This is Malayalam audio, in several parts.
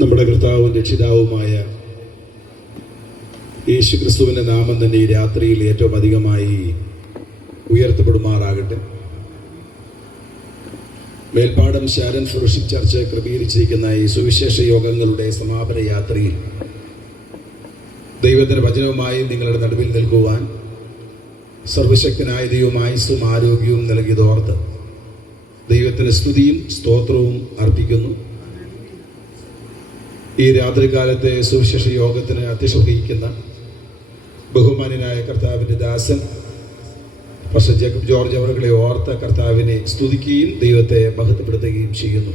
നമ്മുടെ കർത്താവും രക്ഷിതാവുമായ യേശുക്രിസ്തുവിൻ്റെ നാമം തന്നെ ഈ രാത്രിയിൽ ഏറ്റവും അധികമായി ഉയർത്തപ്പെടുമാറാകട്ടെ. മേൽപ്പാടം ഷാരൻ ഫെലോഷിപ്പ് ചർച്ച് ക്രമീകരിച്ചിരിക്കുന്ന ഈ സുവിശേഷ യോഗങ്ങളുടെ സമാപന യാത്രയിൽ ദൈവത്തിൻ്റെ വചനവുമായി നിങ്ങളുടെ നടുവിൽ നിൽക്കുവാൻ സർവശക്തനായ ദൈവം ആയുസ്സും ആരോഗ്യവും നൽകിയതോർത്ത് ദൈവത്തിന് സ്തുതിയും സ്തോത്രവും അർപ്പിക്കുന്നു. ഈ രാത്രികാലത്തെ സുവിശേഷ യോഗത്തിന് അധ്യക്ഷത വഹിക്കുന്ന ബഹുമാന്യനായ കർത്താവിൻ്റെ ദാസൻ പാസ്റ്റർ ജേക്കബ് ജോർജ് അവരുടെ ഓർത്ത് കർത്താവിനെ സ്തുതിക്കുകയും ദൈവത്തെ മഹത്വപ്പെടുത്തുകയും ചെയ്യുന്നു.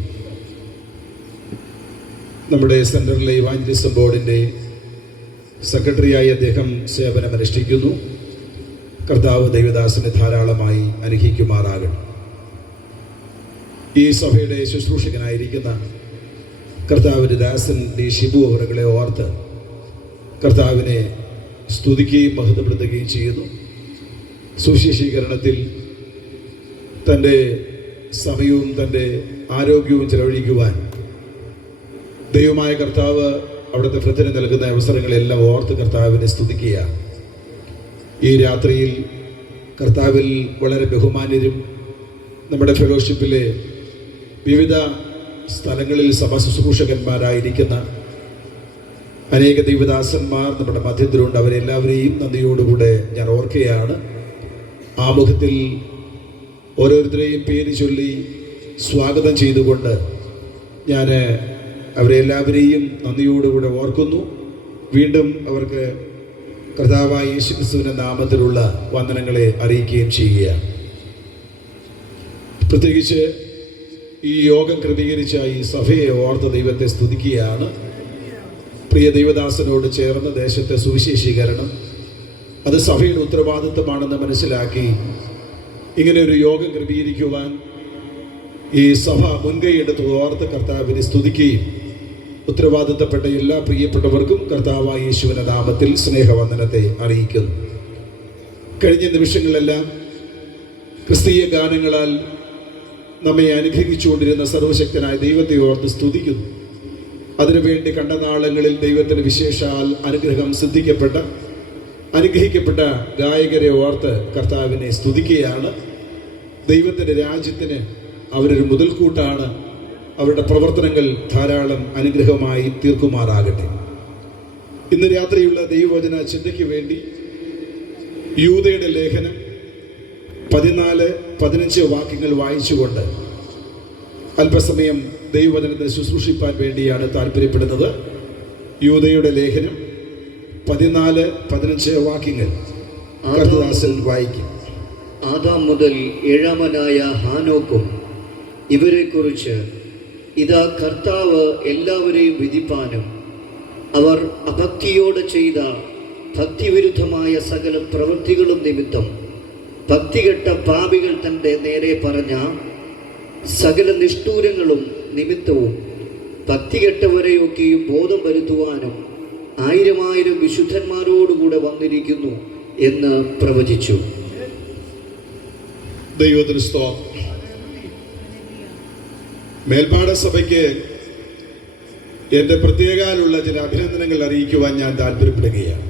നമ്മുടെ സെൻട്രൽ ഇവാഞ്ചലിസം ബോർഡിൻ്റെ സെക്രട്ടറിയായി അദ്ദേഹം സേവനമനുഷ്ഠിക്കുന്നു. കർത്താവ് ദൈവദാസനെ ധാരാളമായി അനുഗ്രഹിക്കുമാറാകണം. ഈ സഭയുടെ ശുശ്രൂഷകനായിരിക്കുന്ന കർത്താവിൻ്റെ ദാസൻ ഡി ഷിബു അവരുടെ ഓർത്ത് കർത്താവിനെ സ്തുതിക്കുകയും മഹത്വപ്പെടുത്തുകയും ചെയ്യുന്നു. സുവിശേഷീകരണത്തിൽ തൻ്റെ സമയവും തൻ്റെ ആരോഗ്യവും ചെലവഴിക്കുവാൻ ദൈവമായ കർത്താവ് അവിടുത്തെ ഭൃത്തിന് നൽകുന്ന അവസരങ്ങളെല്ലാം ഓർത്ത് കർത്താവിനെ സ്തുതിക്കുക. ഈ രാത്രിയിൽ കർത്താവിൽ വളരെ ബഹുമാന്യരും നമ്മുടെ ഫെലോഷിപ്പിലെ വിവിധ സ്ഥലങ്ങളിൽ സഭാ ശുശ്രൂഷകന്മാരായിരിക്കുന്ന അനേക ദൈവദാസന്മാർ നമ്മുടെ മധ്യത്തിലുണ്ട്. അവരെല്ലാവരെയും നന്ദിയോടുകൂടെ ഞാൻ ഓർക്കുകയാണ്. ആമുഖത്തിൽ ഓരോരുത്തരെയും പേര് ചൊല്ലി സ്വാഗതം ചെയ്തുകൊണ്ട് ഞാൻ അവരെല്ലാവരെയും നന്ദിയോടുകൂടെ ഓർക്കുന്നു. വീണ്ടും അവർക്ക് കർത്താവായ യേശുക്രിസ്തുവിൻ്റെ നാമത്തിലുള്ള വന്ദനങ്ങളെ അറിയിക്കുകയും ചെയ്യുകയാണ്. പ്രത്യേകിച്ച് ഈ യോഗം ക്രമീകരിച്ച ഈ സഭയെ ഓർത്ത ദൈവത്തെ സ്തുതിക്കുകയാണ്. പ്രിയ ദൈവദാസനോട് ചേർന്ന് ദേശത്തെ സുവിശേഷീകരണം അത് സഭയുടെ ഉത്തരവാദിത്വമാണെന്ന് മനസ്സിലാക്കി ഇങ്ങനെ ഒരു യോഗം ക്രമീകരിക്കുവാൻ ഈ സഭ മുൻകൈയെടുത്ത് ഓർത്ത് കർത്താവിനെ സ്തുതിക്കുകയും ഉത്തരവാദിത്തപ്പെട്ട എല്ലാ പ്രിയപ്പെട്ടവർക്കും കർത്താവായ യേശുവിൻ്റെ നാമത്തിൽ സ്നേഹവന്ദനത്തെ അറിയിക്കുന്നു. കഴിഞ്ഞ നിമിഷങ്ങളിലെല്ലാം ക്രിസ്തീയ ഗാനങ്ങളാൽ നമ്മെ അനുഗ്രഹിച്ചുകൊണ്ടിരുന്ന സർവശക്തനായ ദൈവത്തെ ഓർത്ത് സ്തുതിക്കുന്നു. അതിനുവേണ്ടി കണ്ട നാളങ്ങളിൽ ദൈവത്തിന് വിശേഷാൽ അനുഗ്രഹം അനുഗ്രഹിക്കപ്പെട്ട ഗായകരെ ഓർത്ത് കർത്താവിനെ സ്തുതിക്കുകയാണ്. ദൈവത്തിൻ്റെ രാജ്യത്തിന് അവരൊരു മുതൽക്കൂട്ടാണ്. അവരുടെ പ്രവർത്തനങ്ങൾ ധാരാളം അനുഗ്രഹമായി തീർക്കുമാറാകട്ടെ. ഇന്ന് രാത്രിയുള്ള ദൈവവചന ചിന്തയ്ക്ക് വേണ്ടി യൂദയുടെ ലേഖനം 14-15 വാക്യങ്ങൾ വായിച്ചുകൊണ്ട് അല്പസമയം ദൈവവചനത്തെ ശുശ്രൂഷിപ്പാൻ വേണ്ടിയാണ് താല്പര്യപ്പെടുന്നത്. യൂദയുടെ ലേഖനം 14-15 വാക്യങ്ങൾ കർത്തദാസൻ വായിക്കും. ആദാം മുതൽ ഏഴാമനായ ഹാനോക്കും ഇവരെക്കുറിച്ച് ഇതാ കർത്താവ് എല്ലാവരെയും വിധിപ്പാനും അവർ അഭക്തിയോടെ ചെയ്ത ഭക്തിവിരുദ്ധമായ സകല പ്രവൃത്തികളും നിമിത്തം ഭക്തികെട്ട പാപികൾ തൻ്റെ നേരെ പറഞ്ഞ സകല നിഷ്ഠൂരങ്ങളും നിമിത്തവും ഭക്തികെട്ടവരെയൊക്കെയും ബോധം വരുത്തുവാനും 1000 വിശുദ്ധന്മാരോടുകൂടെ വന്നിരിക്കുന്നു എന്ന് പ്രവചിച്ചു. ദൈവത്തിന് സ്തോത്രം. മേൽപ്പാട സഭയ്ക്ക് എൻ്റെ പ്രത്യേകമുള്ള ചില അഭിനന്ദനങ്ങൾ അറിയിക്കുവാൻ ഞാൻ താല്പര്യപ്പെടുകയാണ്.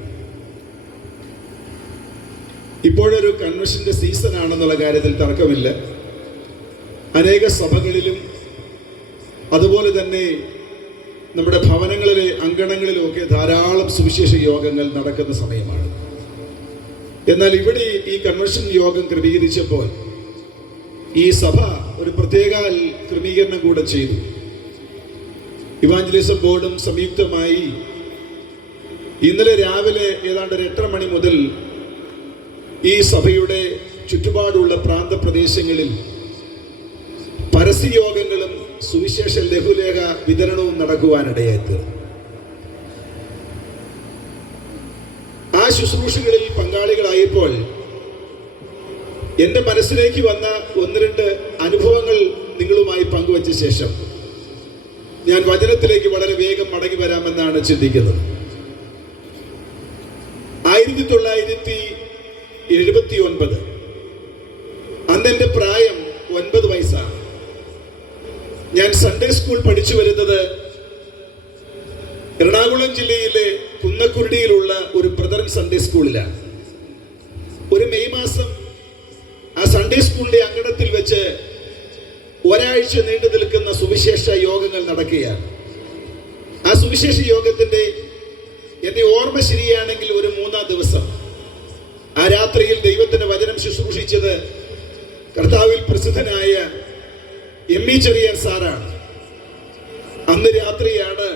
ഇപ്പോഴൊരു കൺവെൻഷൻ്റെ സീസൺ ആണെന്നുള്ള കാര്യത്തിൽ തർക്കമില്ല. അനേക സഭകളിലും അതുപോലെ തന്നെ നമ്മുടെ ഭവനങ്ങളിലെ അങ്കണങ്ങളിലുമൊക്കെ ധാരാളം സുവിശേഷ യോഗങ്ങൾ നടക്കുന്ന സമയമാണ്. എന്നാൽ ഇവിടെ ഈ കൺവെൻഷൻ യോഗം ക്രമീകരിച്ചപ്പോൾ ഈ സഭ ഒരു പ്രത്യേക ക്രമീകരണം കൂടെ ചെയ്തു. ഇവാഞ്ചലിസം ബോർഡും സംയുക്തമായി ഇന്നലെ രാവിലെ ഏതാണ്ട് 8:30 മണി മുതൽ ഈ സഭയുടെ ചുറ്റുപാടുള്ള പ്രാന്തപ്രദേശങ്ങളിൽ പരസ്യയോഗങ്ങളും സുവിശേഷ ലഘുലേഖ വിതരണവും നടക്കുവാനിടയായിത്തീർന്നു. ആ ശുശ്രൂഷകളിൽ പങ്കാളികളായപ്പോൾ എൻ്റെ മനസ്സിലേക്ക് വന്ന 1-2 അനുഭവങ്ങൾ നിങ്ങളുമായി പങ്കുവച്ച ശേഷം ഞാൻ വചനത്തിലേക്ക് വളരെ വേഗം മടങ്ങി വരാമെന്നാണ് ചിന്തിക്കുന്നത്. 1979 അന്നെൻ്റെ പ്രായം 9 വയസ്സാണ്. ഞാൻ സൺഡേ സ്കൂൾ പഠിച്ചു വരുന്നത് എറണാകുളം ജില്ലയിലെ കുന്നക്കുരുടിയിലുള്ള ഒരു ബ്രദറൻ സൺഡേ സ്കൂളിലാണ്. ഒരു മെയ് മാസം ആ സൺഡേ സ്കൂളിന്റെ അങ്കണത്തിൽ വെച്ച് ഒരാഴ്ച നീണ്ടു നിൽക്കുന്ന സുവിശേഷ യോഗങ്ങൾ നടക്കുകയാണ്. ആ സുവിശേഷ യോഗത്തിന്റെ എന്റെ ഓർമ്മ ശരിയാണെങ്കിൽ ഒരു 3-ാം ദിവസം ആ രാത്രിയിൽ ദൈവത്തിന്റെ വചനം ശുശ്രൂഷിച്ചത് കർത്താവിൽ പ്രസിദ്ധനായ എം.ഇ. ചെറിയാൻ സാറാണ്. അന്ന് രാത്രിയാണ്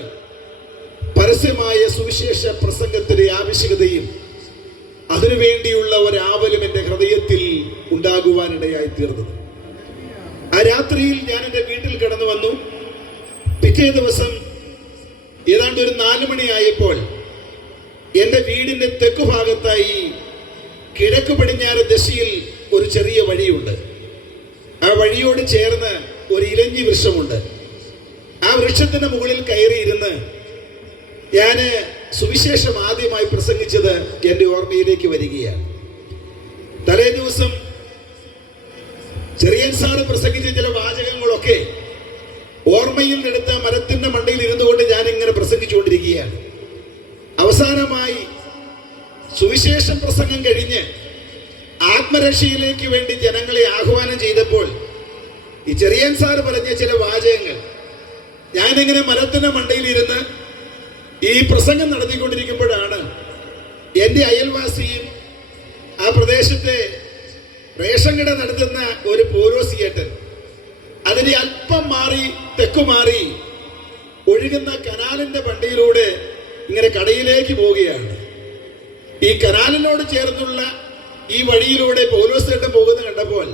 പരസ്യമായ സുവിശേഷ പ്രസംഗത്തിന്റെ ആവശ്യകതയും അതിനുവേണ്ടിയുള്ള ഒരാവലും എൻ്റെ ഹൃദയത്തിൽ ഉണ്ടാകുവാനിടയായി തീർന്നത്. ആ രാത്രിയിൽ ഞാൻ എൻ്റെ വീട്ടിൽ കടന്നു വന്നു. പിറ്റേ ദിവസം ഏതാണ്ട് ഒരു 4 മണിയായപ്പോൾ എൻ്റെ വീടിന്റെ തെക്കു ഭാഗത്തായി കിഴക്ക് പടിഞ്ഞാറ് ദിശയിൽ ഒരു ചെറിയ വഴിയുണ്ട്. ആ വഴിയോട് ചേർന്ന് ഒരു ഇലഞ്ഞി വൃക്ഷമുണ്ട്. ആ വൃക്ഷത്തിന്റെ മുകളിൽ കയറിയിരുന്ന് ഞാന് സുവിശേഷം ആദ്യമായി പ്രസംഗിച്ചത് എന്റെ ഓർമ്മയിലേക്ക് വരികയാണ്. തലേ ദിവസം ചെറിയൻ സാറ് പ്രസംഗിച്ച ചില വാചകങ്ങളൊക്കെ ഓർമ്മയിൽ എടുത്ത മരത്തിന്റെ മണ്ടയിൽ ഇരുന്നു കൊണ്ട് ഞാൻ ഇങ്ങനെ പ്രസംഗിച്ചുകൊണ്ടിരിക്കുകയാണ്. അവസാനമായി സുവിശേഷം പ്രസംഗം കഴിഞ്ഞ് ആത്മരക്ഷയിലേക്ക് വേണ്ടി ജനങ്ങളെ ആഹ്വാനം ചെയ്തപ്പോൾ ഈ ചെറിയൻ സാറ് പറഞ്ഞ ചില വാചകങ്ങൾ ഞാനിങ്ങനെ മരത്തിന്റെ മണ്ടയിൽ ഇരുന്ന് ഈ പ്രസംഗം നടത്തിക്കൊണ്ടിരിക്കുമ്പോഴാണ് എൻ്റെ അയൽവാസിയും ആ പ്രദേശത്തെ റേഷൻ കട നടത്തുന്ന ഒരു പോരോസിയേട്ടൻ അതിനെ അല്പം മാറി തെക്കുമാറി ഒഴുകുന്ന കനാലിന്റെ വണ്ടിയിലൂടെ ഇങ്ങനെ കടയിലേക്ക് പോവുകയാണ്. ഈ കനാലിനോട് ചേർന്നുള്ള ഈ വഴിയിലൂടെ പൗലോസേട്ടൻ പോകുന്ന കണ്ടപ്പോൾ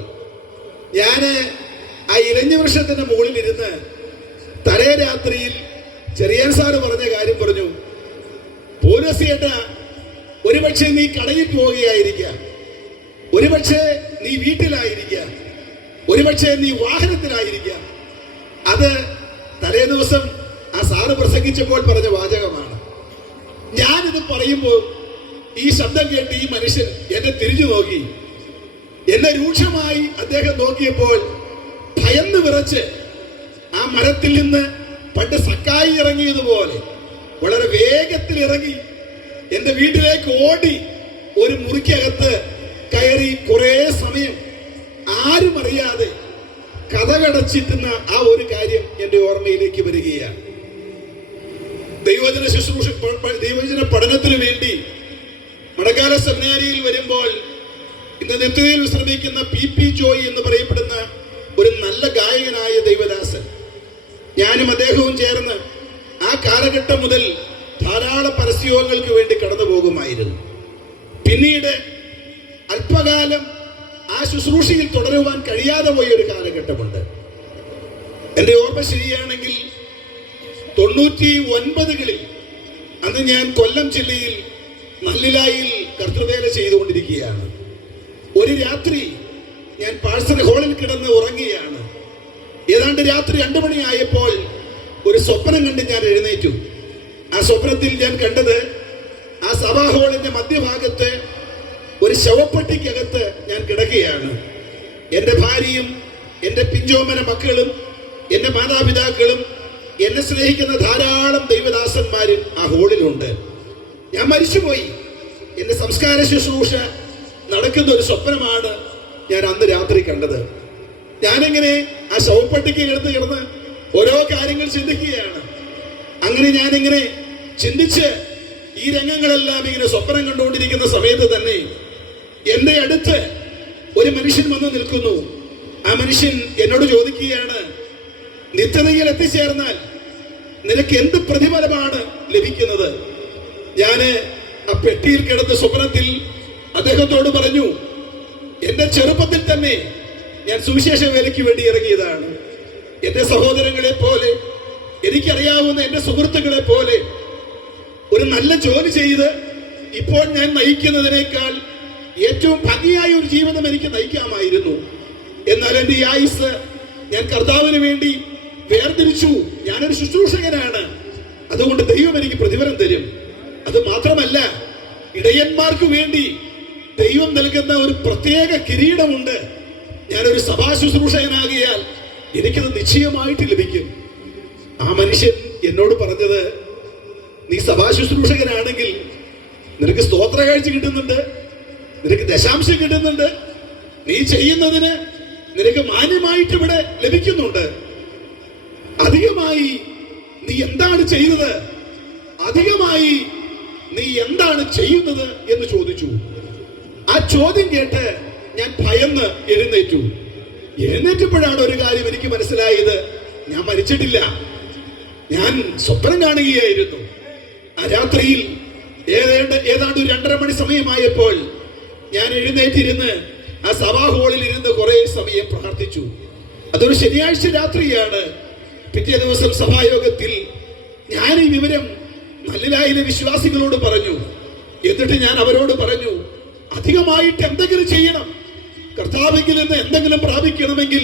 ഞാന് ആ ഇലഞ്ഞ വൃക്ഷത്തിന്റെ മുകളിൽ ഇരുന്ന് തലേ രാത്രിയിൽ ചെറിയാൻ സാറ് പറഞ്ഞ കാര്യം പറഞ്ഞു. പൗലോസേട്ട, ഒരുപക്ഷെ നീ കടയിൽ പോവുകയായിരിക്കാം, ഒരുപക്ഷെ നീ വീട്ടിലായിരിക്കാം, ഒരുപക്ഷെ നീ വാഹനത്തിലായിരിക്കാം. അത് തലേ ദിവസം ആ സാറ് പ്രസംഗിച്ചപ്പോൾ പറഞ്ഞ വാചകമാണ്. ഞാനിത് പറയുമ്പോൾ ഈ ശബ്ദം കേട്ട് ഈ മനുഷ്യൻ എന്നെ തിരിഞ്ഞു നോക്കി. എന്നെ രൂക്ഷമായി അദ്ദേഹം നോക്കിയപ്പോൾ ഭയന്ന് വിറച്ച് ആ മരത്തിൽ നിന്ന് പണ്ട് സക്കായി ഇറങ്ങിയതുപോലെ വളരെ വേഗത്തിൽ ഇറങ്ങി എന്റെ വീട്ടിലേക്ക് ഓടി ഒരു മുറിക്കകത്ത് കയറി കുറെ സമയം ആരും അറിയാതെ കഥകടച്ചിട്ടുന്ന ആ ഒരു കാര്യം എന്റെ ഓർമ്മയിലേക്ക് വരികയാണ്. ദൈവജന ശുശ്രൂഷ ദൈവജന പഠനത്തിന് വേണ്ടി മടക്കാല സെമിനാരിയിൽ വരുമ്പോൾ ഇന്ന് നെത്തുകയിൽ വിശ്രമിക്കുന്ന പി ജോയി എന്ന് പറയപ്പെടുന്ന ഒരു നല്ല ഗായകനായ ദൈവദാസൻ, ഞാനും അദ്ദേഹവും ചേർന്ന് ആ കാലഘട്ടം മുതൽ ധാരാളം പരസ്യങ്ങൾക്ക് വേണ്ടി കടന്നു പോകുമായിരുന്നു. പിന്നീട് അല്പകാലം ആ ശുശ്രൂഷയിൽ തുടരുവാൻ കഴിയാതെ പോയ ഒരു കാലഘട്ടമുണ്ട്. എന്റെ ഓർമ്മ ശരിയാണെങ്കിൽ 99-കളിൽ അന്ന് ഞാൻ കൊല്ലം ജില്ലയിൽ നല്ലിലായിൽ കർത്തൃവേല ചെയ്തുകൊണ്ടിരിക്കുകയാണ്. ഒരു രാത്രി ഞാൻ പാഴ്സൽ ഹാളിൽ കിടന്ന് ഉറങ്ങുകയാണ്. ഏതാണ്ട് രാത്രി 2 മണിയായപ്പോൾ ഒരു സ്വപ്നം കണ്ട് ഞാൻ എഴുന്നേറ്റു. ആ സ്വപ്നത്തിൽ ഞാൻ കണ്ടത് ആ സഭാ ഹാളിന്റെ മധ്യഭാഗത്ത് ഒരു ശവപ്പെട്ടിക്കകത്ത് ഞാൻ കിടക്കുകയാണ്. എൻ്റെ ഭാര്യയും എൻ്റെ പിഞ്ചോമന മക്കളും എൻ്റെ മാതാപിതാക്കളും എന്നെ സ്നേഹിക്കുന്ന ധാരാളം ദൈവദാസന്മാരും ആ ഹാളിലുണ്ട്. ഞാൻ മരിച്ചുപോയി. എന്റെ സംസ്കാര ശുശ്രൂഷ നടക്കുന്ന ഒരു സ്വപ്നമാണ് ഞാൻ അന്ന് രാത്രി കണ്ടത്. ഞാനെങ്ങനെ ആ ശവപ്പെട്ടിക്ക് കിടന്ന് ഓരോ കാര്യങ്ങൾ ചിന്തിക്കുകയാണ്. അങ്ങനെ ഞാനിങ്ങനെ ചിന്തിച്ച് ഈ രംഗങ്ങളെല്ലാം ഇങ്ങനെ സ്വപ്നം കണ്ടുകൊണ്ടിരിക്കുന്ന സമയത്ത് തന്നെ എന്റെ അടുത്ത് ഒരു മനുഷ്യൻ വന്ന് നിൽക്കുന്നു. ആ മനുഷ്യൻ എന്നോട് ചോദിക്കുകയാണ്, നിത്യതയിൽ എത്തിച്ചേർന്നാൽ നിനക്ക് എന്ത് പ്രതിഫലമാണ് ലഭിക്കുന്നത്? ഞാന് ആ പെട്ടിയിൽ കിടന്ന സ്വപ്നത്തിൽ അദ്ദേഹത്തോട് പറഞ്ഞു, എന്റെ ചെറുപ്പത്തിൽ തന്നെ ഞാൻ സുവിശേഷ വേലയ്ക്ക് വേണ്ടി ഇറങ്ങിയതാണ്. എന്റെ സഹോദരങ്ങളെ പോലെ, എനിക്കറിയാവുന്ന എന്റെ സുഹൃത്തുക്കളെ പോലെ ഒരു നല്ല ജോലി ചെയ്ത് ഇപ്പോൾ ഞാൻ നയിക്കുന്നതിനേക്കാൾ ഏറ്റവും ഭംഗിയായ ഒരു ജീവിതം എനിക്ക് നയിക്കാമായിരുന്നു. എന്നാൽ എന്റെ ഈ ആയുസ് ഞാൻ കർത്താവിന് വേണ്ടി വേർതിരിച്ചു. ഞാനൊരു ശുശ്രൂഷകനാണ്, അതുകൊണ്ട് ദൈവം എനിക്ക് പ്രതിഫലം തരും. അത് മാത്രമല്ല, ഇടയന്മാർക്ക് വേണ്ടി ദൈവം നൽകുന്ന ഒരു പ്രത്യേക കിരീടമുണ്ട്. ഞാനൊരു സഭാ ശുശ്രൂഷകനാകിയാൽ എനിക്കത് നിശ്ചയമായിട്ട് ലഭിക്കും. ആ മനുഷ്യൻ എന്നോട് പറഞ്ഞത്, നീ സഭാ ശുശ്രൂഷകനാണെങ്കിൽ നിനക്ക് സ്തോത്ര കാഴ്ച കിട്ടുന്നുണ്ട്, നിനക്ക് ദശാംശം കിട്ടുന്നുണ്ട്, നീ ചെയ്യുന്നതിന് നിനക്ക് മാന്യമായിട്ട് ഇവിടെ ലഭിക്കുന്നുണ്ട്. അധികമായി നീ എന്താണ് ചെയ്തത്, അധികമായി നീ എന്താണ് ചെയ്യുന്നത് എന്ന് ചോദിച്ചു. ആ ചോദ്യം കേട്ട് ഞാൻ ഭയന്ന് എഴുന്നേറ്റപ്പോഴാണ് ഒരു കാര്യം എനിക്ക് മനസ്സിലായത്. ഞാൻ മരിച്ചിട്ടില്ല, ഞാൻ സ്വപ്നം കാണുകയായിരുന്നു. ആ രാത്രിയിൽ ഏതാണ്ട് 2:30 മണി സമയമായപ്പോൾ ഞാൻ എഴുന്നേറ്റിരുന്ന് ആ സഭാ ഹാളിൽ ഇരുന്ന് കുറെ സമയം പ്രാർത്ഥിച്ചു. അതൊരു ശനിയാഴ്ച രാത്രിയാണ്. പിറ്റേ ദിവസം സഭായോഗത്തിൽ ഞാൻ ഈ വിവരം നല്ലലായിലെ വിശ്വാസികളോട് പറഞ്ഞു. എന്നിട്ട് ഞാൻ അവരോട് പറഞ്ഞു, അധികമായിട്ട് എന്തെങ്കിലും ചെയ്യണം, കർത്താവിൽ നിന്ന് എന്തെങ്കിലും പ്രാപിക്കണമെങ്കിൽ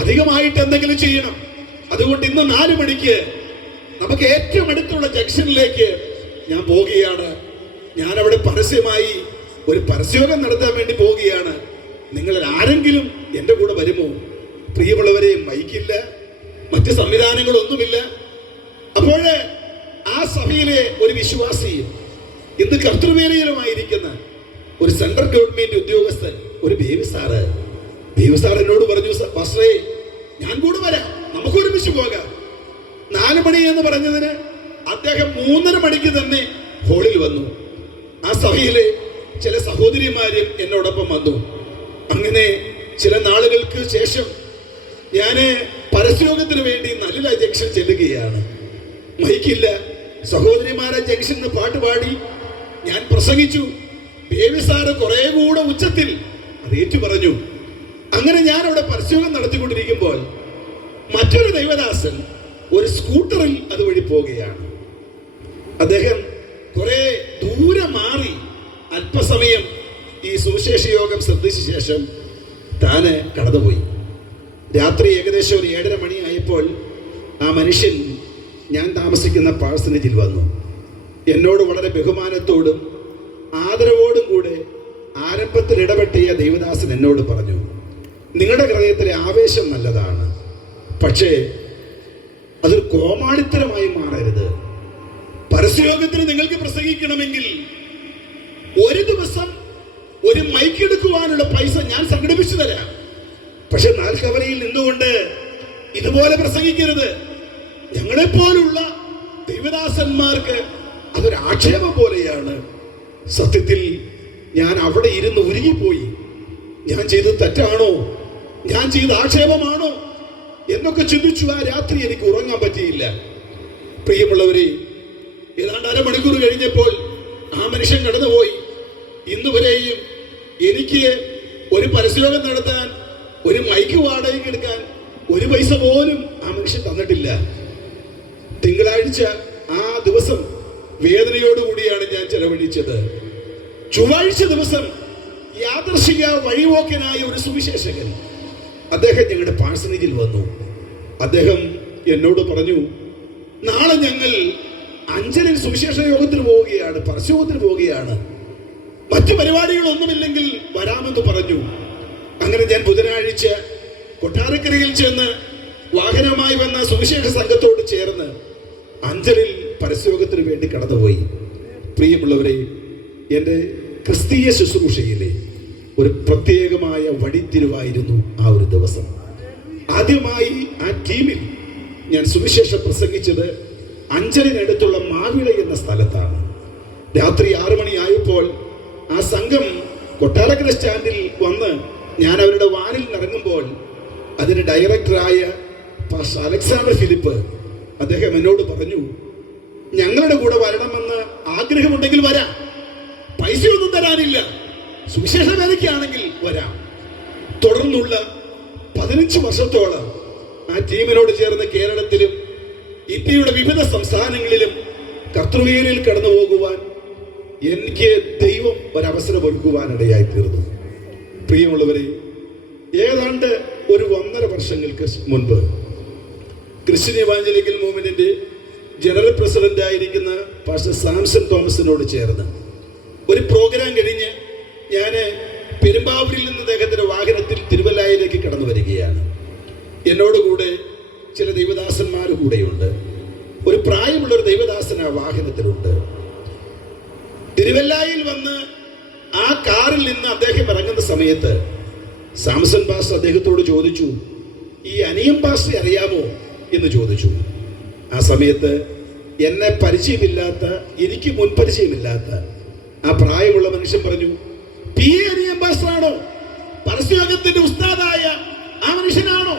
അധികമായിട്ട് എന്തെങ്കിലും ചെയ്യണം. അതുകൊണ്ട് ഇന്ന് 4 മണിക്ക് നമുക്ക് ഏറ്റവും അടുത്തുള്ള ജംഗ്ഷനിലേക്ക് ഞാൻ പോവുകയാണ്. ഞാൻ അവിടെ പരസ്യമായി ഒരു പരസ്യയോഗം നടത്താൻ വേണ്ടി പോവുകയാണ്. നിങ്ങൾ ആരെങ്കിലും എന്റെ കൂടെ വരുമോ? പ്രിയമുള്ളവരെ, മൈക്കില്ല, മറ്റ് സംവിധാനങ്ങളൊന്നുമില്ല. അപ്പോൾ ആ സഭയിലെ ഒരു വിശ്വാസി, ഇന്ന് കർത്തൃവേലയിലുമായിരിക്കുന്ന ഒരു സെൻട്രൽ ഗവൺമെന്റ് ഉദ്യോഗസ്ഥൻ, ഒരു ബേബി സാറ് എന്നോട് പറഞ്ഞു, പാസ്റ്ററേ ഞാൻ കൂടെ വരാം, നമുക്ക് ഒരുമിച്ച് പോകാം. 4 മണി എന്ന് പറഞ്ഞതിന് അദ്ദേഹം 3:30 മണിക്ക് തന്നെ ഹാളിൽ വന്നു. ആ സഭയിലെ ചില സഹോദരിമാരും എന്നോടൊപ്പം വന്നു. അങ്ങനെ ചില നാളുകൾക്ക് ശേഷം ഞാന് പരസ്യയോഗത്തിന് വേണ്ടി നല്ല ജംഗ്ഷൻ ചെല്ലുകയാണ്. മൈക്കില്ല, സഹോദരിമാരെ ജംഗ്ഷനിൽ പാട്ട് പാടി ഞാൻ പ്രസംഗിച്ചു. ബേബി സാറ് കുറെ കൂടെ ഉച്ചത്തിൽ അത് ഏറ്റു പറഞ്ഞു. അങ്ങനെ ഞാൻ അവിടെ പരസ്യയോഗം നടത്തിക്കൊണ്ടിരിക്കുമ്പോൾ മറ്റൊരു ദൈവദാസൻ ഒരു സ്കൂട്ടറിൽ അതുവഴി പോവുകയാണ്. അദ്ദേഹം കുറെ ദൂരെ മാറി അല്പസമയം ഈ സുവിശേഷ യോഗം ശ്രദ്ധിച്ച ശേഷം താന് കടന്നുപോയി. രാത്രി ഏകദേശം ഒരു 7:30 മണിയായപ്പോൾ ആ മനുഷ്യൻ ഞാൻ താമസിക്കുന്ന പാഴ്സനേജിൽ വന്നു. എന്നോട് വളരെ ബഹുമാനത്തോടും ആദരവോടും കൂടെ ആരംഭത്തിൽ ഇടപെട്ടിയ ദൈവദാസൻ എന്നോട് പറഞ്ഞു, നിങ്ങളുടെ ഹൃദയത്തിലെ ആവേശം നല്ലതാണ്, പക്ഷേ അതൊരു കോമാളിത്തരമായി മാറരുത്. പരസ്യയോഗത്തിന് നിങ്ങൾക്ക് പ്രസംഗിക്കണമെങ്കിൽ ഒരു ദിവസം ഒരു മൈക്ക് എടുക്കുവാനുള്ള പൈസ ഞാൻ സംഘടിപ്പിച്ചു തരാം. പക്ഷെ നാൽക്കവരയിൽ നിന്നുകൊണ്ട് ഇതുപോലെ പ്രസംഗിക്കരുത്. ഞങ്ങളെപ്പോലുള്ള ദൈവദാസന്മാർക്ക് അതൊരു ആക്ഷേപം പോലെയാണ്. സത്യത്തിൽ ഞാൻ അവിടെ ഇരുന്ന് ഉരുകിപ്പോയി. ഞാൻ ചെയ്തത് തെറ്റാണോ, ഞാൻ ചെയ്ത ആക്ഷേപമാണോ എന്നൊക്കെ ചിന്തിച്ചു. ആ രാത്രി എനിക്ക് ഉറങ്ങാൻ പറ്റിയില്ല. പ്രിയമുള്ളവരെ, ഏതാണ്ട് 1/2 മണിക്കൂർ കഴിഞ്ഞപ്പോൾ ആ മനുഷ്യൻ കടന്നുപോയി. ഇന്നുവരെയും എനിക്ക് ഒരു പരസ്യയോഗം നടത്താൻ, ഒരു മൈക്ക് വാടകയ്ക്ക് എടുക്കാൻ ഒരു പൈസ പോലും ആ മനുഷ്യൻ തന്നിട്ടില്ല. തിങ്കളാഴ്ച ആ ദിവസം വേദനയോടുകൂടിയാണ് ഞാൻ ചെലവഴിച്ചത്. ചൊവ്വാഴ്ച ദിവസം യാദർശിക വഴിപോക്കനായ ഒരു സുവിശേഷകൻ, അദ്ദേഹം ഞങ്ങളുടെ പാഴ്സനേജിൽ വന്നു. അദ്ദേഹം എന്നോട് പറഞ്ഞു, നാളെ ഞങ്ങൾ അഞ്ചലിൽ സുവിശേഷ യോഗത്തിന് പോവുകയാണ്, പരസ്യയോഗത്തിന് പോവുകയാണ്, മറ്റു പരിപാടികളൊന്നുമില്ലെങ്കിൽ വരാമെന്ന് പറഞ്ഞു. അങ്ങനെ ഞാൻ ബുധനാഴ്ച കൊട്ടാരക്കരയിൽ ചെന്ന് വാഹനമായി വന്ന സുവിശേഷ സംഘത്തോട് ചേർന്ന് അഞ്ചലിൽ പരസ്യയോഗത്തിന് വേണ്ടി കടന്നുപോയി. പ്രിയമുള്ളവരെ, എൻ്റെ ക്രിസ്തീയ ശുശ്രൂഷയിലെ ഒരു പ്രത്യേകമായ വഴിത്തിരിവായിരുന്നു ആ ഒരു ദിവസം. ആദ്യമായി ആ ടീമിൽ ഞാൻ സുവിശേഷം പ്രസംഗിച്ചത് അഞ്ചലിനടുത്തുള്ള മാവിള എന്ന സ്ഥലത്താണ്. രാത്രി 6 മണിയായപ്പോൾ ആ സംഘം കൊട്ടാരക്കര സ്റ്റാൻഡിൽ വന്ന് ഞാൻ അവരുടെ വാനിൽ ഇറങ്ങുമ്പോൾ അതിന് ഡയറക്ടറായ പാസ്റ്റർ അലക്സാണ്ടർ ഫിലിപ്പ് അദ്ദേഹം എന്നോട് പറഞ്ഞു, ഞങ്ങളുടെ കൂടെ വരണമെന്ന് ആഗ്രഹമുണ്ടെങ്കിൽ വരാം, പൈസയൊന്നും തരാനില്ല, സുവിശേഷ വേലയ്ക്കാണെങ്കിൽ വരാം. തുടർന്നുള്ള 15 വർഷത്തോളം ആ ടീമിനോട് ചേർന്ന് കേരളത്തിലും ഇന്ത്യയുടെ വിവിധ സംസ്ഥാനങ്ങളിലും കർത്തൃവേലയിൽ കടന്നു പോകുവാൻ എനിക്ക് ദൈവം ഒരവസരം ഒരുക്കുവാനിടയായി തീർന്നു. പ്രിയമുള്ളവരെ, ഏതാണ്ട് ഒരു 1.5 വർഷങ്ങൾക്ക് മുൻപ് ക്രിസ്ത്യൻ ഇവാഞ്ചലിക്കൽ മൂവ്മെന്റിന്റെ ജനറൽ പ്രസിഡന്റ് ആയിരിക്കുന്ന പാസ്റ്റർ സാംസൺ തോമസിനോട് ചേർന്ന് ഒരു പ്രോഗ്രാം കഴിഞ്ഞ് ഞാൻ പെരുമ്പാവൂരിൽ നിന്ന് അദ്ദേഹത്തിന്റെ വാഹനത്തിൽ തിരുവല്ലായിലേക്ക് കടന്നു വരികയാണ്. എന്നോടുകൂടെ ചില ദൈവദാസന്മാർ കൂടെയുണ്ട്. ഒരു പ്രായമുള്ള ഒരു ദൈവദാസനാണ് ആ വാഹനത്തിലുണ്ട്. തിരുവല്ലായിൽ വന്ന് ആ കാറിൽ നിന്ന് അദ്ദേഹം ഇറങ്ങുന്ന സമയത്ത് സാംസൺ പാസ്റ്റർ അദ്ദേഹത്തോട് ചോദിച്ചു, ഈ അനിയം പാസ്റ്ററെ അറിയാമോ എന്ന് ചോദിച്ചു. ആ സമയത്ത് എന്നെ പരിചയമില്ലാത്ത, എനിക്ക് മുൻപരിചയമില്ലാത്ത ആ പ്രായമുള്ള മനുഷ്യൻ പറഞ്ഞു, പി അനിയം പാസ്റ്ററാണോ? പരസ്യയോഗത്തിന്റെ ഉസ്താദായ ആ മനുഷ്യനാണോ?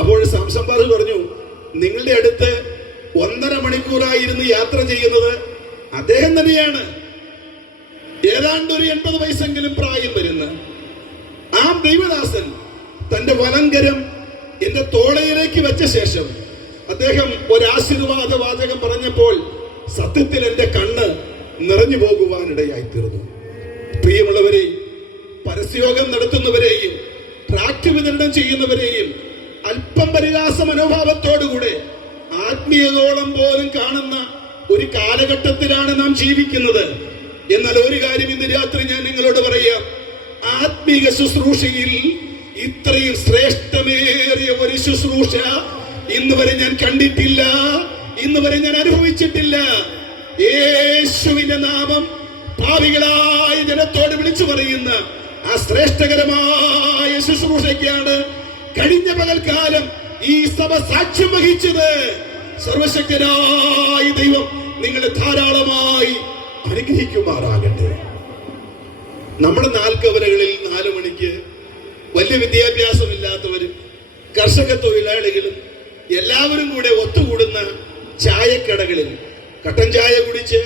അപ്പോൾ സാംസൺ പാസ്റ്റർ പറഞ്ഞു, നിങ്ങളുടെ അടുത്ത് 1.5 മണിക്കൂറായിരുന്നു യാത്ര ചെയ്യുന്നത് അദ്ദേഹം തന്നെയാണ്. ഏതാണ്ട് ഒരു 80 വയസ്സെങ്കിലും പ്രായം വരുന്ന ആ ദൈവദാസൻ തന്റെ വലങ്കരം എന്റെ തോളയിലേക്ക് വെച്ച ശേഷം അദ്ദേഹം ഒരു ആശീർവാദ വാചകം പറഞ്ഞപ്പോൾ സത്യത്തിൽ എന്റെ കണ്ണ് നിറഞ്ഞു പോകുവാനിടയായി തീർന്നു. പ്രിയമുള്ളവരെ, പരസ്യയോഗം നടത്തുന്നവരെയും ട്രാക്ട് വിതരണം ചെയ്യുന്നവരെയും അല്പം പരിഹാസ മനോഭാവത്തോടുകൂടെ ആത്മീയതോളം പോലും കാണുന്ന ഒരു കാലഘട്ടത്തിലാണ് നാം ജീവിക്കുന്നത്. എന്നാൽ ഒരു കാര്യം ഇന്ന് രാത്രി ഞാൻ നിങ്ങളോട് പറയാം, ആത്മീക ശുശ്രൂഷയിൽ ഇത്രയും ശ്രേഷ്ഠമേറിയ ഒരു ശുശ്രൂഷ ഇന്ന് വരെ ഞാൻ കണ്ടിട്ടില്ല, ഇന്ന് വരെ ഞാൻ അനുഭവിച്ചിട്ടില്ല. യേശുവിന്റെ നാമം പാപികളായ ജനത്തോട് വിളിച്ചു പറയുന്ന ആ ശ്രേഷ്ഠകരമായ ശുശ്രൂഷയ്ക്കാണ് കഴിഞ്ഞ പകൽക്കാലം ഈ സഭ സാക്ഷ്യം വഹിച്ചത്. സർവശക്തനായ ദൈവം നിങ്ങളെ ധാരാളമായി അനുഗ്രഹിക്കുമാറാകട്ടെ. നമ്മുടെ നാൽക്കവലകളിൽ 4 മണിക്ക് വലിയ വിദ്യാഭ്യാസമില്ലാത്തവരും കർഷക തൊഴിലാളികളും എല്ലാവരും കൂടെ ഒത്തുകൂടുന്ന ചായക്കടകളിൽ കട്ടൻ ചായ കുടിച്ച്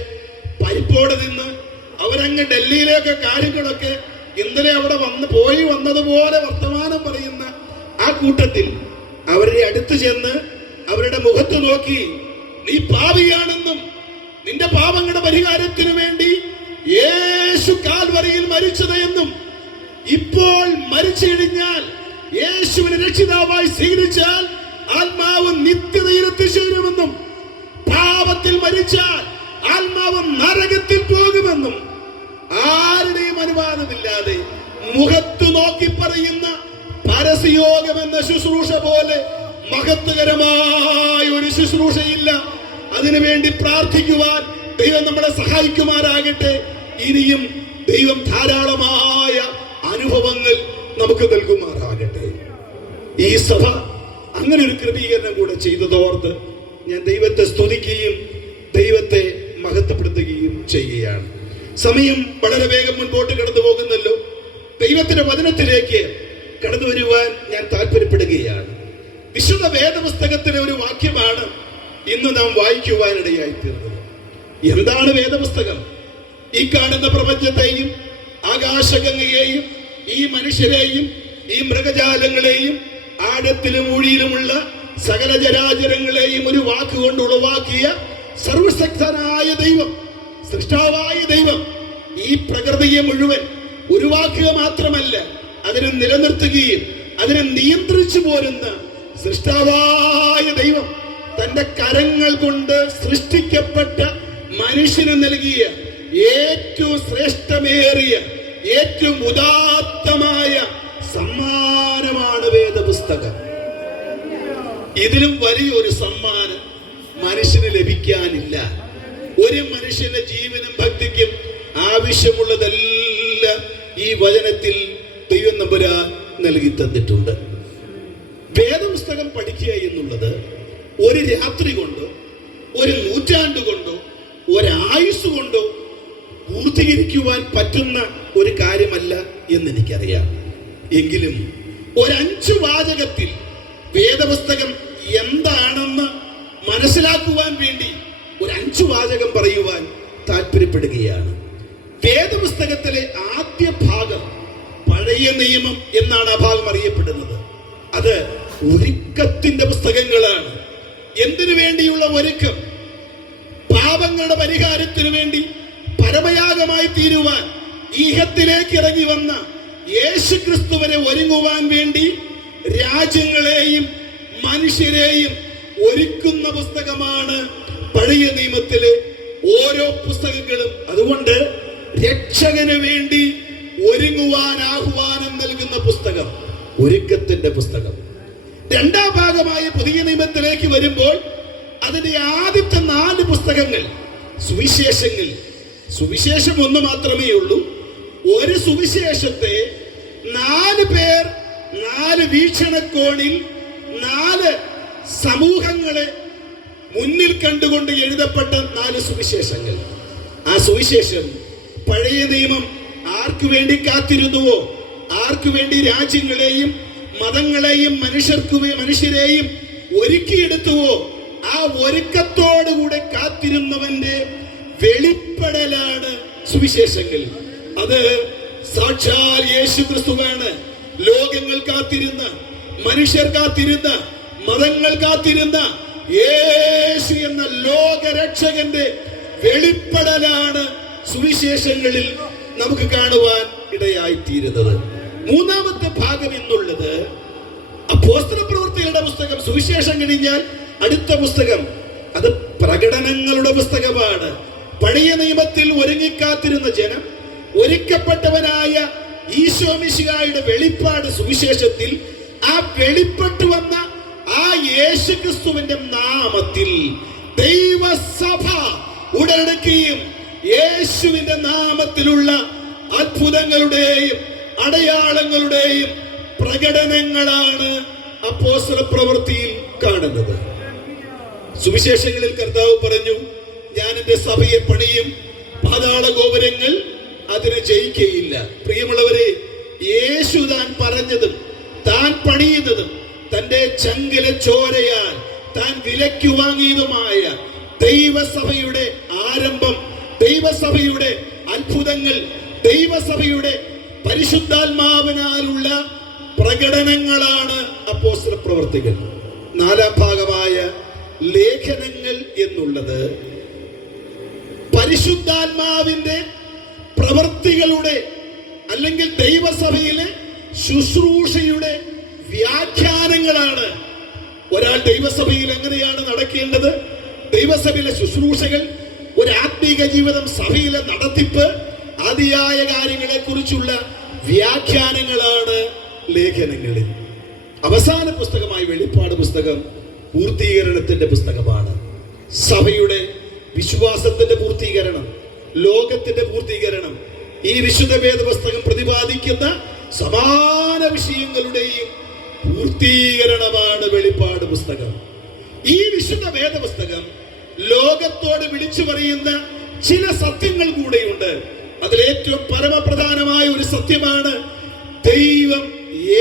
പരിപ്പോടെ നിന്ന് അവരങ്ങ് ഡൽഹിയിലേക്ക് കാര്യങ്ങളൊക്കെ ഇന്നലെ അവിടെ പോയി വന്നതുപോലെ വർത്തമാനം പറയുന്ന ആ കൂട്ടത്തിൽ അവരുടെ അടുത്ത് ചെന്ന് അവരുടെ മുഖത്ത് നോക്കി, നീ പാപിയാണെന്നും നിന്റെ പാപങ്ങളുടെ പരിഹാരത്തിനു വേണ്ടി യേശു കാൽവരിയിൽ മരിച്ചത് എന്നും ഇപ്പോൾ മരിച്ചു കഴിഞ്ഞാൽ യേശുവിനെ രക്ഷിതാവായി സ്വീകരിച്ചാൽ ആത്മാവ് നിത്യതയിൽ എത്തിച്ചേരുമെന്നും പാപത്തിൽ മരിച്ചാൽ ആത്മാവ് നരകത്തിൽ പോകുമെന്നും ആരുടെയും അനുവാദമില്ലാതെ മുഖത്ത് നോക്കി പറയുന്ന പരസ്യയോഗം എന്ന ശുശ്രൂഷ പോലെ മഹത്വകരമായ ഒരു ശുശ്രൂഷയില്ല. അതിനുവേണ്ടി പ്രാർത്ഥിക്കുവാൻ ദൈവം നമ്മളെ സഹായിക്കുമാറാകട്ടെ. ഇനിയും ദൈവം ധാരാളമായ അനുഭവങ്ങൾ നമുക്ക് നൽകുമാറാകട്ടെ. ഈ സഭ അങ്ങനെ ഒരു ക്രമീകരണം കൂടെ ചെയ്തതോർത്ത് ഞാൻ ദൈവത്തെ സ്തുതിക്കുകയും ദൈവത്തെ മഹത്വപ്പെടുത്തുകയും ചെയ്യുകയാണ്. സമയം വളരെ വേഗം മുൻപോട്ട് കടന്നു പോകുന്നല്ലോ. ദൈവത്തിന്റെ വചനത്തിലേക്ക് കടന്നു വരുവാൻ ഞാൻ താല്പര്യപ്പെടുകയാണ്. വിശുദ്ധ വേദപുസ്തകത്തിലെ ഒരു വാക്യമാണ് ഇന്ന് നാം വായിക്കുവാനിടയായി തീർന്നത്. എന്താണ് വേദപുസ്തകം? ഈ കാണുന്ന പ്രപഞ്ചത്തെയും ആകാശഗംഗയെയും ഈ മനുഷ്യരെയും ഈ മൃഗജാലങ്ങളെയും ആഴത്തിലും ഊഴിയിലുമുള്ള സകല ജരാചരങ്ങളെയും ഒരു വാക്കുകൊണ്ട് ഉളവാക്കിയ സർവശക്തനായ ദൈവം, സൃഷ്ടാവായ ദൈവം ഈ പ്രകൃതിയെ മുഴുവൻ ഉരുവാക്കുക മാത്രമല്ല, അതിനെ നിലനിർത്തുകയും അതിനെ നിയന്ത്രിച്ചു പോരുന്ന സൃഷ്ടാവായ ദൈവം തന്റെ കരങ്ങൾ കൊണ്ട് സൃഷ്ടിക്കപ്പെട്ട മനുഷ്യന് നൽകിയ ഏറ്റവും ശ്രേഷ്ഠമേറിയ ഏറ്റവും ഉദാത്തമായ സമ്മാനമാണ് വേദപുസ്തകം. ഇതിലും വലിയൊരു സമ്മാനം മനുഷ്യന് ലഭിക്കാനില്ല. ഒരു മനുഷ്യന്റെ ജീവനും ഭക്തിക്കും ആവശ്യമുള്ളതെല്ലാം ഈ വചനത്തിൽ ദൈവം നമ്പുരാൻ നൽകി തന്നിട്ടുണ്ട്. വേദപുസ്തകം പഠിക്കുക എന്നുള്ളത് ഒരു രാത്രി കൊണ്ടോ ഒരു നൂറ്റാണ്ട് കൊണ്ടോ ഒരായുസ് കൊണ്ടോ പൂർത്തീകരിക്കുവാൻ പറ്റുന്ന ഒരു കാര്യമല്ല എന്നെനിക്കറിയാം. എങ്കിലും ഒരു 5 വാചകത്തിൽ വേദപുസ്തകം എന്താണെന്ന് മനസ്സിലാക്കുവാൻ വേണ്ടി ഒരു 5 വാചകം പറയുവാൻ താല്പര്യപ്പെടുകയാണ്. വേദപുസ്തകത്തിലെ ആദ്യ ഭാഗം പഴയ നിയമം എന്നാണ് ആ ഭാഗം അറിയപ്പെടുന്നത്. അത് ഒരുക്കത്തിന്റെ പുസ്തകങ്ങളാണ്. എന്തിനു വേണ്ടിയുള്ള ഒരുക്കം? പാപങ്ങളുടെ പരിഹാരത്തിനു വേണ്ടി പരമയാഗമായി തീരുവാൻ ഈഹത്തിലേക്ക് ഇറങ്ങി വന്ന യേശു ക്രിസ്തുവിനെ ഒരുങ്ങുവാൻ വേണ്ടി രാജ്യങ്ങളെയും മനുഷ്യരെയും ഒരുക്കുന്ന പുസ്തകമാണ് പഴയ നിയമത്തിലെ ഓരോ പുസ്തകങ്ങളും. അതുകൊണ്ട് രക്ഷകന് വേണ്ടി ഒരുങ്ങുവാൻ ആഹ്വാനം നൽകുന്ന പുസ്തകം ഒരുക്കത്തിന്റെ പുസ്തകം. 2ാം ഭാഗമായ പുതിയ നിയമത്തിലേക്ക് വരുമ്പോൾ അതിന്റെ ആദ്യത്തെ 4 പുസ്തകങ്ങൾ സുവിശേഷങ്ങൾ. സുവിശേഷം ഒന്ന് മാത്രമേ ഉള്ളൂ. ഒരു സുവിശേഷത്തെ 4 പേർ 4 വീക്ഷണകോണിൽ 4 സമൂഹങ്ങളെ മുന്നിൽ കണ്ടുകൊണ്ട് എഴുതപ്പെട്ട 4 സുവിശേഷങ്ങൾ. ആ സുവിശേഷം പഴയ നിയമം ആർക്കു വേണ്ടി കാത്തിരുന്നുവോ, ആർക്കു വേണ്ടി രാജ്യങ്ങളെയും മതങ്ങളെയും മനുഷ്യരെയും ഒരുക്കിയെടുത്തുവോ, ആ ഒരുക്കത്തോടുകൂടെ കാത്തിരുന്നവന്റെ വെളിപ്പെടലാണ് സുവിശേഷങ്ങൾ. അത് സാക്ഷാൽ യേശു ക്രിസ്തുവാണ്. ലോകങ്ങൾ കാത്തിരുന്ന, മനുഷ്യർ കാത്തിരുന്ന, മതങ്ങൾ കാത്തിരുന്ന യേശു എന്ന ലോകരക്ഷകന്റെ വെളിപ്പെടലാണ് സുവിശേഷങ്ങളിൽ നമുക്ക് കാണുവാൻ ഇടയായിത്തീരുന്നത്. മൂന്നാമത്തെ ഭാഗം എന്നുള്ളത് അപ്പോസ്തലപ്രവൃത്തികളുടെ പുസ്തകം. സുവിശേഷം കഴിഞ്ഞാൽ അടുത്ത പുസ്തകം അത് പ്രകടനങ്ങളുടെ പുസ്തകമാണ്. പഴയ നിയമത്തിൽ ഒരുങ്ങിക്കാത്തിരുന്ന ജനം, ഒരുക്കപ്പെട്ടവനായ ഈശോ മിശിഹായുടെ വെളിപ്പാട് സുവിശേഷത്തിൽ. ആ വെളിപ്പെട്ടു വന്ന ആ യേശു ക്രിസ്തുവിന്റെ നാമത്തിൽ ദൈവസഭ ഉടലെടുക്കുകയും യേശുവിന്റെ നാമത്തിലുള്ള അത്ഭുതങ്ങളുടെയും അടയാളങ്ങളുടെയും പ്രകടനങ്ങളാണ് അപ്പോസ്തലപ്രവൃത്തിയിൽ കാണുന്നത്. സുവിശേഷങ്ങളിൽ കർത്താവ് പറഞ്ഞു, ഞാൻ എന്റെ സഭയെ പണിയും, പാതാള ഗോപുരങ്ങൾ അതിനെ ജയിക്കുകയില്ല. പ്രിയമുള്ളവരെ, യേശു താൻ പറഞ്ഞതും താൻ പണിയുന്നതും തന്റെ ചങ്കിലെ ചോരയാൽ താൻ വിലയ്ക്കു വാങ്ങിയതുമായ ദൈവസഭയുടെ ആരംഭം, ദൈവസഭയുടെ അത്ഭുതങ്ങൾ, ദൈവസഭയുടെ പരിശുദ്ധാത്മാവിനാലുള്ള പ്രകടനങ്ങളാണ് അപ്പോസ്തലപ്രവൃത്തികൾ. 4ാം ഭാഗമായ ലേഖനങ്ങൾ എന്നുള്ളത് പരിശുദ്ധാത്മാവിന്റെ പ്രവൃത്തികളുടെ അല്ലെങ്കിൽ ദൈവസഭയിലെ ശുശ്രൂഷയുടെ വ്യാഖ്യാനങ്ങളാണ്. ഒരാൾ ദൈവസഭയിൽ എങ്ങനെയാണ് നടക്കേണ്ടത്, ദൈവസഭയിലെ ശുശ്രൂഷകൾ, ഒരു ആത്മീക ജീവിതം, സഭയിലെ നടത്തിപ്പ്, ആദിയായ കാര്യങ്ങളെ കുറിച്ചുള്ള വ്യാഖ്യാനങ്ങളാണ് ലേഖനങ്ങളിൽ. അവസാന പുസ്തകമായി വെളിപ്പാട് പുസ്തകം പൂർത്തീകരണത്തിന്റെ പുസ്തകമാണ്. സഭയുടെ വിശ്വാസത്തിന്റെ പൂർത്തീകരണം, ലോകത്തിന്റെ പൂർത്തീകരണം, ഈ വിശുദ്ധ വേദപുസ്തകം പ്രതിപാദിക്കുന്ന സമാന വിഷയങ്ങളുടെയും പൂർത്തീകരണമാണ് വെളിപ്പാട് പുസ്തകം. ഈ വിശുദ്ധ വേദപുസ്തകം ലോകത്തോട് വിളിച്ചു പറയുന്ന ചില സത്യങ്ങൾ കൂടെയുണ്ട്. അതിലേറ്റവും പരമപ്രധാനമായ ഒരു സത്യമാണ് ദൈവം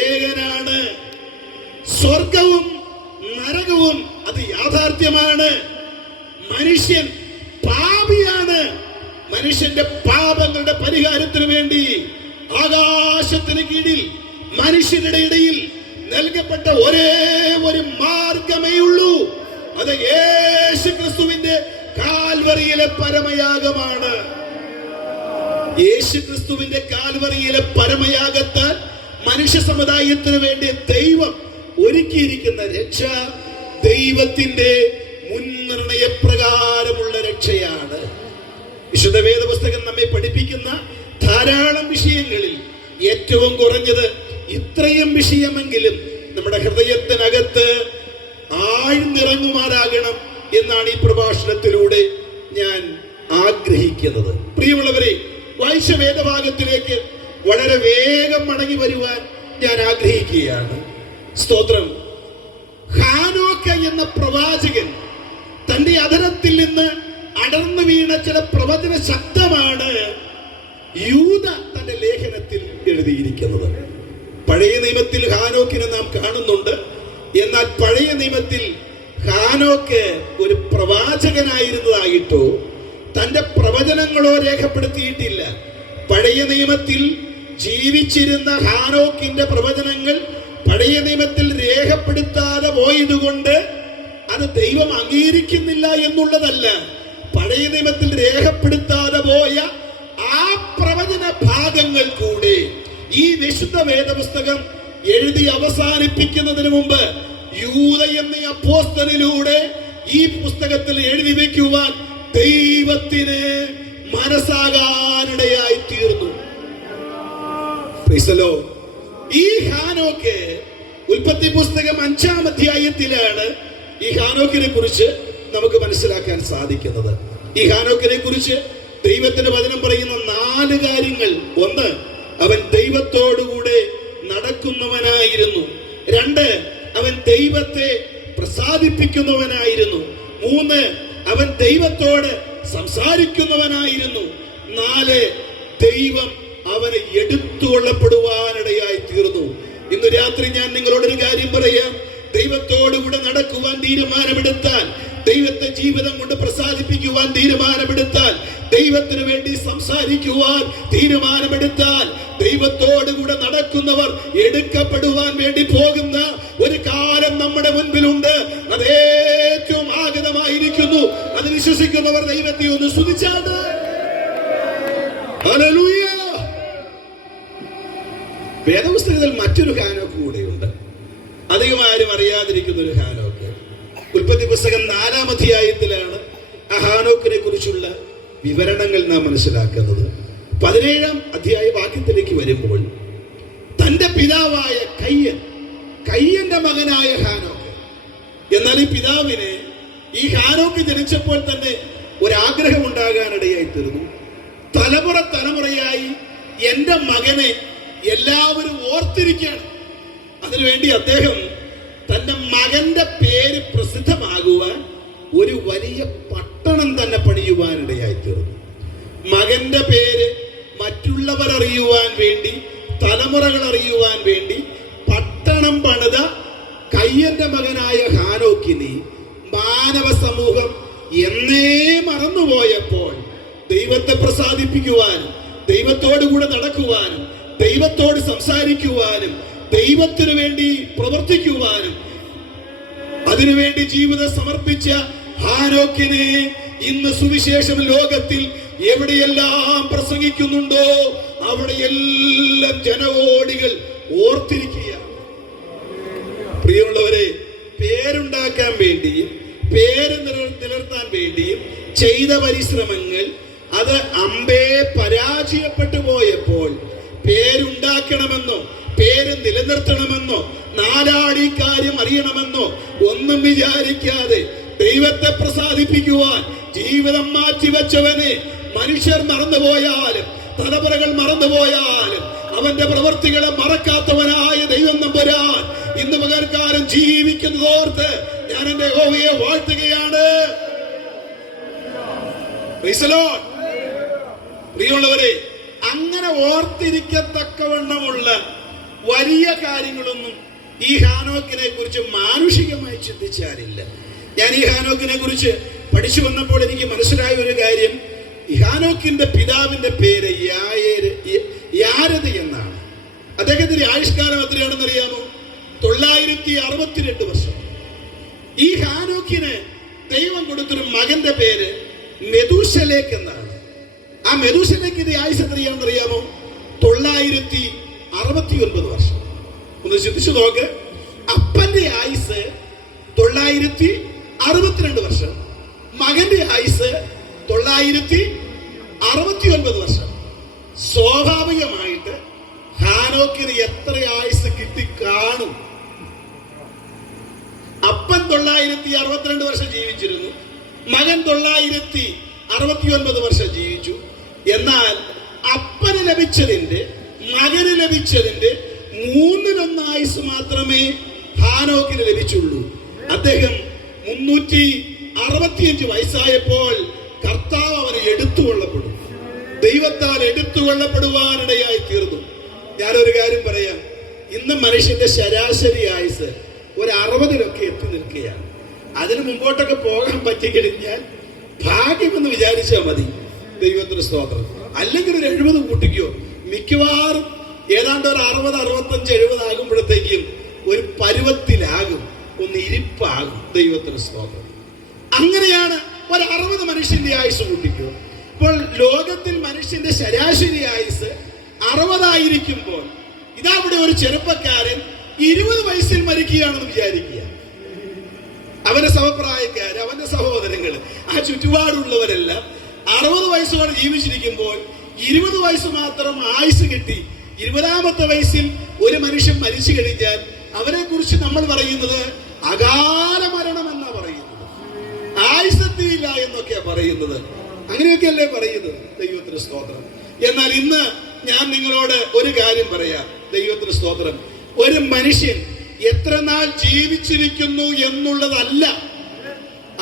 ഏകനാണ്. സ്വർഗവും നരകവും അത് യാഥാർത്ഥ്യമാണ്. മനുഷ്യൻ പാപിയാണ്. മനുഷ്യന്റെ പാപങ്ങളുടെ പരിഹാരത്തിന് വേണ്ടി ആകാശത്തിന് കീഴിൽ മനുഷ്യരുടെ ഇടയിൽ നൽകപ്പെട്ട ഒരേ ഒരു മാർഗമേ ഉള്ളൂ. അത് യേശു ക്രിസ്തുവിന്റെ കാൽവറിയിലെ പരമയാഗമാണ്. യേശു ക്രിസ്തുവിന്റെ കാൽവറിയിലെ പരമയാഗത്താൽ മനുഷ്യ സമുദായത്തിന് വേണ്ടി ദൈവം ഒരുക്കിയിരിക്കുന്ന രക്ഷ ദൈവത്തിന്റെ മുൻനിർണയ പ്രകാരമുള്ള രക്ഷയാണ്. വിശുദ്ധ വേദപുസ്തകം നമ്മെ പഠിപ്പിക്കുന്ന ധാരാളം വിഷയങ്ങളിൽ ഏറ്റവും കുറഞ്ഞത് ഇത്രയും വിഷയമെങ്കിലും നമ്മുടെ ഹൃദയത്തിനകത്ത് ആഴ്ന്നിറങ്ങുമാറാകണം എന്നാണ് ഈ പ്രഭാഷണത്തിലൂടെ ഞാൻ ആഗ്രഹിക്കുന്നത്. പ്രിയമുള്ളവരെ, വായിച്ച വേദഭാഗത്തിലേക്ക് വളരെ വേഗം മടങ്ങി വരുവാൻ ഞാൻ ആഗ്രഹിക്കുകയാണ്. സ്തോത്രം. ഹാനോക്ക് എന്ന പ്രവാചകൻ തന്റെ അധരത്തിൽ നിന്ന് അടർന്നു വീണ ചില പ്രവചന ശബ്ദമാണ് യൂദ തന്റെ ലേഖനത്തിൽ എഴുതിയിരിക്കുന്നത്. പഴയ നിയമത്തിൽ ഹാനോക്കിനെ നാം കാണുന്നുണ്ട്. എന്നാൽ പഴയ നിയമത്തിൽ ഹാനോക്ക് ഒരു പ്രവാചകനായിരുന്നതായിട്ടോ തന്റെ പ്രവചനങ്ങളോ രേഖപ്പെടുത്തിയിട്ടില്ല. പഴയ നിയമത്തിൽ ജീവിച്ചിരുന്ന ഹാനോക്കിന്റെ പ്രവചനങ്ങൾ പഴയ നിയമത്തിൽ രേഖപ്പെടുത്താതെ പോയതുകൊണ്ട് അത് ദൈവം അംഗീകരിക്കുന്നില്ല എന്നുള്ളതല്ല. പഴയ നിയമത്തിൽ രേഖപ്പെടുത്താതെ പോയ ആ പ്രവചന ഭാഗങ്ങൾ കൂടെ ഈ വിശുദ്ധ വേദപുസ്തകം എഴുതി അവസാനിപ്പിക്കുന്നതിന് മുമ്പ് യൂദ എന്ന അപ്പോസ്തലനിലൂടെ ഈ പുസ്തകത്തിൽ എഴുതി വെക്കുവാൻ ദൈവത്തിന് മനസ്സാകാനിടയായി തീർന്നു. ഈ ഹാനോക്ക് ഉൽപ്പത്തി പുസ്തകം 5-ാം അധ്യായത്തിലാണ് ഈ ഹാനോക്കിനെ കുറിച്ച് നമുക്ക് മനസ്സിലാക്കാൻ സാധിക്കുന്നത്. ഈ ഹാനോക്കിനെ കുറിച്ച് ദൈവത്തിന്റെ വചനം പറയുന്ന 4 കാര്യങ്ങൾ. 1, അവൻ ദൈവത്തോടുകൂടെ നടക്കുന്നവനായിരുന്നു. 2, അവൻ ദൈവത്തെ പ്രസാദിപ്പിക്കുന്നവനായിരുന്നു. 3, അവൻ ദൈവത്തോട് സംസാരിക്കുന്നവനായിരുന്നു. 4, ദൈവം അവനെ എടുത്തുകൊള്ളപ്പെടുവാനിടയായി തീർന്നു. ഇന്ന് രാത്രി ഞാൻ നിങ്ങളോടൊരു കാര്യം പറയാം. ദൈവത്തോടുകൂടെ നടക്കുവാൻ തീരുമാനമെടുത്താൽ, ദൈവത്തെ ജീവിതം കൊണ്ട് പ്രസാദിപ്പിക്കുവാൻ തീരുമാനമെടുത്താൽ, ദൈവത്തിന് വേണ്ടി സംസാരിക്കുവാൻ തീരുമാനമെടുത്താൽ, ദൈവത്തോടുകൂടെ നടക്കുന്നവർ എടുക്കപ്പെടുവാൻ വേണ്ടി പോകുന്ന ഒരു കാലം നമ്മുടെ മുൻപിലുണ്ട്. അത് ഏറ്റവും ആഗതമായിരിക്കുന്നു. അത് വിശ്വസിക്കുന്നവർ ദൈവത്തെ ഒന്ന് സ്തുതിച്ചാണ്. ഹല്ലേലൂയ. വേദപുസ്തകത്തിൽ മറ്റൊരു ഹാനോക്ക് കൂടെയുണ്ട്. അധികം ആരും അറിയാതിരിക്കുന്ന ഒരു ഹാനോക്ക്. ഉൽപ്പത്തി പുസ്തകം 4-ാം അധ്യായത്തിലാണ് ആ ഹാനോക്കിനെ കുറിച്ചുള്ള വിവരണങ്ങൾ നാം മനസ്സിലാക്കുന്നത്. 17-ാം അധ്യായ വാക്യത്തിലേക്ക് വരുമ്പോൾ, തന്റെ പിതാവായ കയ്യന്റെ മകനായ ഹാനോക്ക്. എന്നാൽ ഈ പിതാവിന് ഈ ഹാനോക്ക് ജനിച്ചപ്പോൾ തന്നെ ഒരാഗ്രഹം ഉണ്ടാകാനിടയായി തീർന്നു. തലമുറയായി എന്റെ മകനെ എല്ലാവരും ഓർത്തിരിക്കുകയാണ്. അതിനുവേണ്ടി അദ്ദേഹം തന്റെ മകന്റെ പേര് പ്രസിദ്ധമാകുവാൻ ഒരു വലിയ പട്ടണം തന്നെ പണിയുവാനിടയായി തീർന്നു. മകന്റെ പേര് മറ്റുള്ളവർ അറിയുവാൻ വേണ്ടി, തലമുറകൾ അറിയുവാൻ വേണ്ടി പട്ടണം പണിത കയ്യന്റെ മകനായ ഹാനോക്കിനെ മാനവ സമൂഹം എന്നേ മറന്നുപോയപ്പോൾ ദൈവത്തെ പ്രസാദിപ്പിക്കുവാനും, ദൈവത്തോടു കൂടെ നടക്കുവാനും, ദൈവത്തോട് സംസാരിക്കുവാനും, ദൈവത്തിനു വേണ്ടി പ്രവർത്തിക്കുവാനും, അതിനുവേണ്ടി ജീവിതം സമർപ്പിച്ച ഹാനോക്കിനെ ഇന്ന് സുവിശേഷം ലോകത്തിൽ എവിടെയെല്ലാം പ്രസംഗിക്കുന്നുണ്ടോ അവിടെയെല്ലാം ജനകോടികൾ ഓർത്തിരിക്കുക. പ്രിയമുള്ളവരെ, പേരുണ്ടാക്കാൻ വേണ്ടിയും പേര് നിലനിർത്താൻ വേണ്ടിയും ചെയ്ത പരിശ്രമങ്ങൾ അത് അമ്പേ പരാജയപ്പെട്ടു പോയപ്പോൾ പേരുണ്ടാക്കണമെന്നോ പേര് നിലനിർത്തണമെന്നോ നാലാടി കാര്യം അറിയണമെന്നോ ഒന്നും വിചാരിക്കാതെ ദൈവത്തെ പ്രസാദിപ്പിക്കുവാൻ ജീവിതം മാറ്റിവെച്ചവനെ മനുഷ്യർ മറന്നുപോയാലും തലമുറകൾ മറന്നുപോയാലും അവന്റെ പ്രവൃത്തികളെ മറക്കാത്തവനായ ദൈവം നമ്പുരാൻ ഇന്ന് പകൽക്കാലം ജീവിക്കുന്നതോർത്ത് ഞാൻ എന്റെ യഹോവയെ വാഴ്ത്തുകയാണ്. പ്രിയമുള്ളവരെ, അങ്ങനെ ഓർത്തിരിക്കത്തക്കവണ്ണമുള്ള വലിയ കാര്യങ്ങളൊന്നും ഈ ഹാനോക്കിനെ കുറിച്ച് മാനുഷികമായി ചിന്തിച്ചാലില്ല. ഞാൻ ഈ ഹാനോക്കിനെ കുറിച്ച് പഠിച്ചു വന്നപ്പോൾ എനിക്ക് മനസ്സിലായ ഒരു കാര്യം, ഈ ഹാനോക്കിന്റെ പിതാവിന്റെ പേര് യാരദ് എന്നാണ്. അദ്ദേഹത്തിന്റെ ആയുഷ്കാലം എത്രയാണെന്ന് അറിയാമോ? 962 വർഷം. ഈ ഹാനോക്കിന് ദൈവം കൊടുത്തൊരു മകന്റെ പേര് മെഥൂശലേക്ക് എന്നാണ്. ആ മെഥൂശലേക്കിന്റെ ആയുസ് എത്രയാണെന്ന് അറിയാമോ? 969 വർഷം. ഒന്ന് ചിന്തിച്ചു നോക്ക്. അപ്പന്റെ ആയുസ് 962 വർഷം, മകന്റെ ആയുസ് 969 വർഷം. സ്വാഭാവികമായിട്ട് ഹാനോക്കിന് എത്ര ആയുസ് കിട്ടി കാണും? അപ്പൻ 962 വർഷം ജീവിച്ചിരുന്നു, മകൻ 969 വർഷം ജീവിച്ചു. എന്നാൽ അപ്പന് ലഭിച്ചതിന്റെ മകന് ലഭിച്ചതിന്റെ 1/3 ആയുസ് മാത്രമേ ഹാനോക്കിന് ലഭിച്ചുള്ളൂ. അദ്ദേഹം 365 വയസ്സായപ്പോൾ കർത്താവ് അവനെ എടുത്തുകൊള്ളപ്പെടും, ദൈവത്താൽ എടുത്തുകൊള്ളപ്പെടുവാനിടയായി തീർന്നു. ഞാനൊരു കാര്യം പറയാം, ഇന്ന് മനുഷ്യന്റെ ശരാശരി ആയുസ് ഒരു 60-ലൊക്കെ എത്തി നിൽക്കുകയാണ്. അതിന് മുമ്പോട്ടൊക്കെ പോകാൻ പറ്റിക്കഴിഞ്ഞാൽ ഭാഗ്യമെന്ന് വിചാരിച്ചാൽ മതി. ദൈവത്തിന് സ്തോത്രം. അല്ലെങ്കിൽ ഒരു 70 കൂട്ടിക്കോ, മിക്കവാറും ഏതാണ്ട് ഒരു 60, 65, 70 ആകുമ്പോഴത്തേക്കും ഒരു പരുവത്തിലാകും, ഒന്ന് ഇരിപ്പാകും. ദൈവത്തിന് സ്തോത്രം. അങ്ങനെയാണ് ഒരു 60 മനുഷ്യന്റെ ആയുസ് കൂട്ടിക്കോ. ഇപ്പോൾ ലോകത്തിൽ മനുഷ്യന്റെ ശരാശരി ആയുസ് 60 ആയിരിക്കുമ്പോൾ ഇതവിടെ ഒരു ചെറുപ്പക്കാരൻ 20 വയസ്സിൽ മരിക്കുകയാണെന്ന് വിചാരിക്കുക. അവന്റെ സമപ്രായക്കാര്, അവന്റെ സഹോദരങ്ങൾ, ആ ചുറ്റുപാടുള്ളവരെല്ലാം 60 വയസ്സോടെ ജീവിച്ചിരിക്കുമ്പോൾ 20 വയസ്സ് മാത്രം ആയുസ് കിട്ടി 20ാമത്തെ വയസ്സിൽ ഒരു മനുഷ്യൻ മരിച്ചു കഴിഞ്ഞാൽ അവരെ കുറിച്ച് നമ്മൾ പറയുന്നത് അകാല മരണം എന്നാ പറയുന്നത്. ആയുസെത്തിയില്ല എന്നൊക്കെയാ പറയുന്നത്. അങ്ങനെയൊക്കെയല്ലേ പറയുന്നത്. ദൈവത്തിന് സ്തോത്രം. എന്നാൽ ഇന്ന് ഞാൻ നിങ്ങളോട് ഒരു കാര്യം പറയാം. ദൈവത്തിന് സ്തോത്രം. ഒരു മനുഷ്യൻ എത്ര നാൾ ജീവിച്ചിരിക്കുന്നു എന്നുള്ളതല്ല,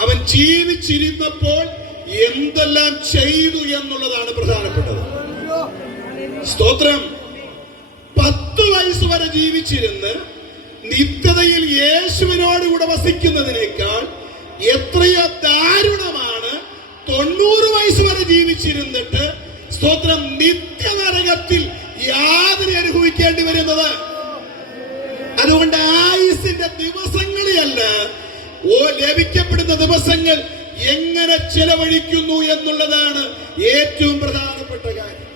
അവൻ ജീവിച്ചിരുന്നപ്പോൾ എന്തെല്ലാം ചെയ്തു എന്നുള്ളതാണ് പ്രധാനപ്പെട്ടത്. സ്തോത്രം. 10 വയസ്സ് വരെ ജീവിച്ചിരുന്ന് നിത്യതയിൽ യേശുവിനോട് കൂടെ വസിക്കുന്നതിനേക്കാൾ എത്രയോ ദാരുണമാണ് 90 വയസ്സ് വരെ ജീവിച്ചിരുന്നിട്ട് സ്തോത്രം നിത്യനരകത്തിൽ യാതന അനുഭവിക്കേണ്ടി വരുന്നത്. അതുകൊണ്ട് ആയുസിന്റെ ദിവസങ്ങളെയല്ല, ലഭിക്കപ്പെടുന്ന ദിവസങ്ങൾ എങ്ങനെ ചെലവഴിക്കുന്നു എന്നുള്ളതാണ് ഏറ്റവും പ്രധാനപ്പെട്ട കാര്യം.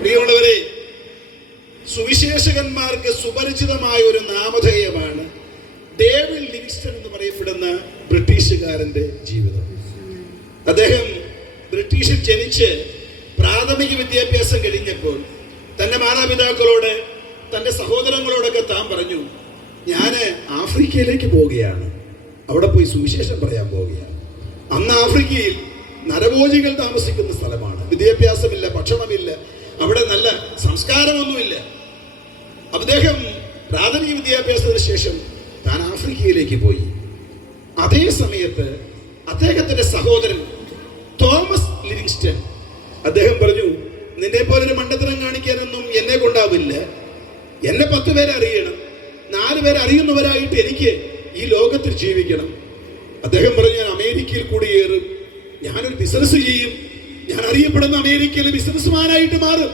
പ്രിയമുള്ളവരെ, സുവിശേഷകന്മാർക്ക് സുപരിചിതമായ ഒരു നാമധേയമാണ് ഡേവിഡ് ലിവിങ്സ്റ്റൺ എന്ന് പറയപ്പെടുന്ന ബ്രിട്ടീഷുകാരന്റെ ജീവിതം. അദ്ദേഹം ബ്രിട്ടീഷിൽ ജനിച്ച് പ്രാഥമിക വിദ്യാഭ്യാസം കഴിഞ്ഞപ്പോൾ തന്റെ മാതാപിതാക്കളോട് തന്റെ സഹോദരങ്ങളോടൊക്കെ താൻ പറഞ്ഞു, ഞാന് ആഫ്രിക്കയിലേക്ക് പോവുകയാണ്, അവിടെ പോയി സുവിശേഷം പറയാൻ പോവുകയാണ്. അന്ന് ആഫ്രിക്കയിൽ നരഭോജികൾ താമസിക്കുന്ന സ്ഥലമാണ്. വിദ്യാഭ്യാസമില്ല, ഭക്ഷണമില്ല, അവിടെ നല്ല സംസ്കാരമൊന്നുമില്ല. അദ്ദേഹം പ്രാഥമിക വിദ്യാഭ്യാസത്തിന് ശേഷം താൻ ആഫ്രിക്കയിലേക്ക് പോയി. അതേ സമയത്ത് അദ്ദേഹത്തിന്റെ സഹോദരൻ തോമസ് ലിവിങ്സ്റ്റൺ അദ്ദേഹം പറഞ്ഞു, നിന്നെ പോലൊരു മണ്ടത്തരം കാണിക്കാനൊന്നും എന്നെ കൊണ്ടാവില്ല. എന്നെ 10 പേരെ അറിയണം, 4 പേരെ അറിയുന്നവരായിട്ട് എനിക്ക് ഈ ലോകത്തിൽ ജീവിക്കണം. അദ്ദേഹം പറഞ്ഞു, ഞാൻ അമേരിക്കയിൽ കുടിയേറും, ഞാനൊരു ബിസിനസ് ചെയ്യും, ഞാൻ അറിയപ്പെടുന്ന അമേരിക്കയിലെ ബിസിനസ്മാനായിട്ട് മാറും.